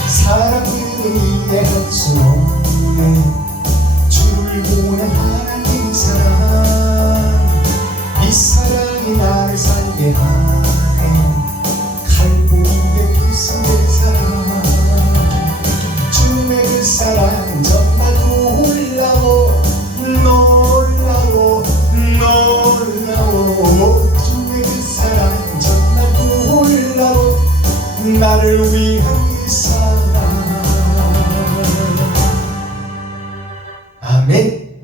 사람들은 이해할 수 없네. 주를 보낸 하나님 사랑. 이 사랑이 나를 살게 하네. 칼보리의 그 승의 사랑. 주님의 그 사랑 정말 놀라워 놀라워 놀라워. 주님의 그 사랑 정말 놀라워. 나를 위한 그 사랑. 아멘.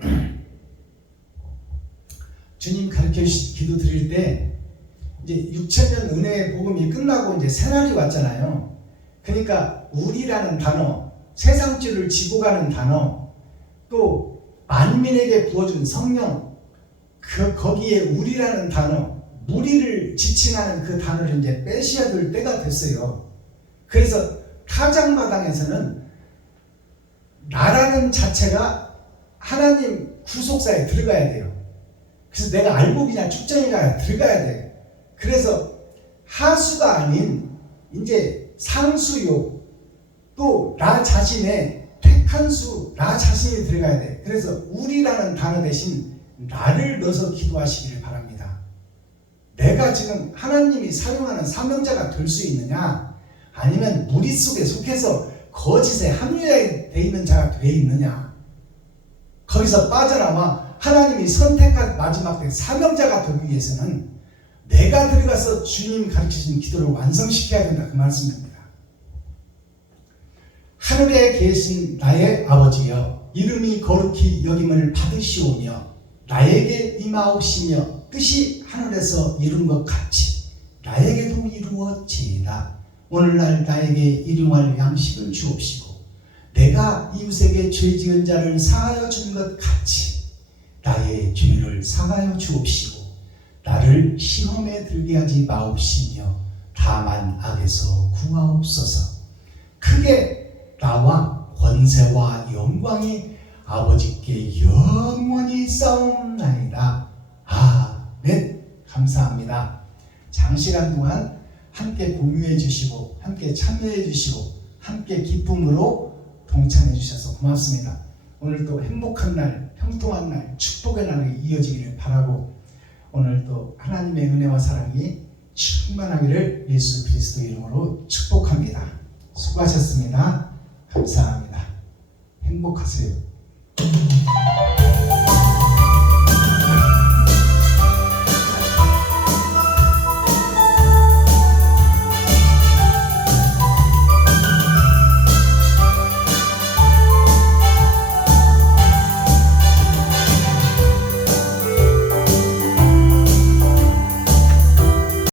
주님 가르쳐 주신 기도 드릴 때 이제 6,000년 은혜의 복음이 끝나고 이제 새날이 왔잖아요. 그러니까 우리라는 단어, 세상죄를 지고 가는 단어, 또 만민에게 부어준 성령, 거기에 우리라는 단어, 무리를 지칭하는 그 단어를 이제 빼셔야 될 때가 됐어요. 그래서 타작마당에서는 나라는 자체가 하나님 구속사에 들어가야 돼요. 그래서 내가 알고 그냥 축전이가 들어가야 돼. 그래서 하수가 아닌 이제 상수요, 또 나 자신의 택한 수, 나 자신이 들어가야 돼. 그래서 우리라는 단어 대신 나를 넣어서 기도하시기를 바랍니다. 내가 지금 하나님이 사용하는 사명자가 될 수 있느냐, 아니면 무리 속에 속해서 거짓에 합류되어 있는 자가 되어 있느냐. 거기서 빠져나와 하나님이 선택한 마지막 때 사명자가 되기 위해서는 내가 들어가서 주님 가르치신 기도를 완성시켜야 된다, 그 말씀입니다. 하늘에 계신 나의 아버지여, 이름이 거룩히 여김을 받으시오며 나에게 임하옵시며 뜻이 하늘에서 이룬 것 같이 나에게도 이루어지이다. 오늘날 나에게 일용할 양식을 주옵시고 내가 이웃에게 죄 지은 자를 사하여 준 것 같이 나의 죄를 사하여 주옵시고 나를 시험에 들게 하지 마옵시며 다만 악에서 구하옵소서. 크게 나와 권세와 영광이 아버지께 영원히 싸움나이다. 아멘. 감사합니다. 장시간 동안 함께 공유해 주시고 함께 참여해 주시고 함께 기쁨으로 동참해 주셔서 고맙습니다. 오늘 또 행복한 날, 형통한 날, 축복의 날이 이어지기를 바라고 오늘 또 하나님의 은혜와 사랑이 충만하기를 예수 그리스도 이름으로 축복합니다. 수고하셨습니다. 감사합니다. 행복하세요.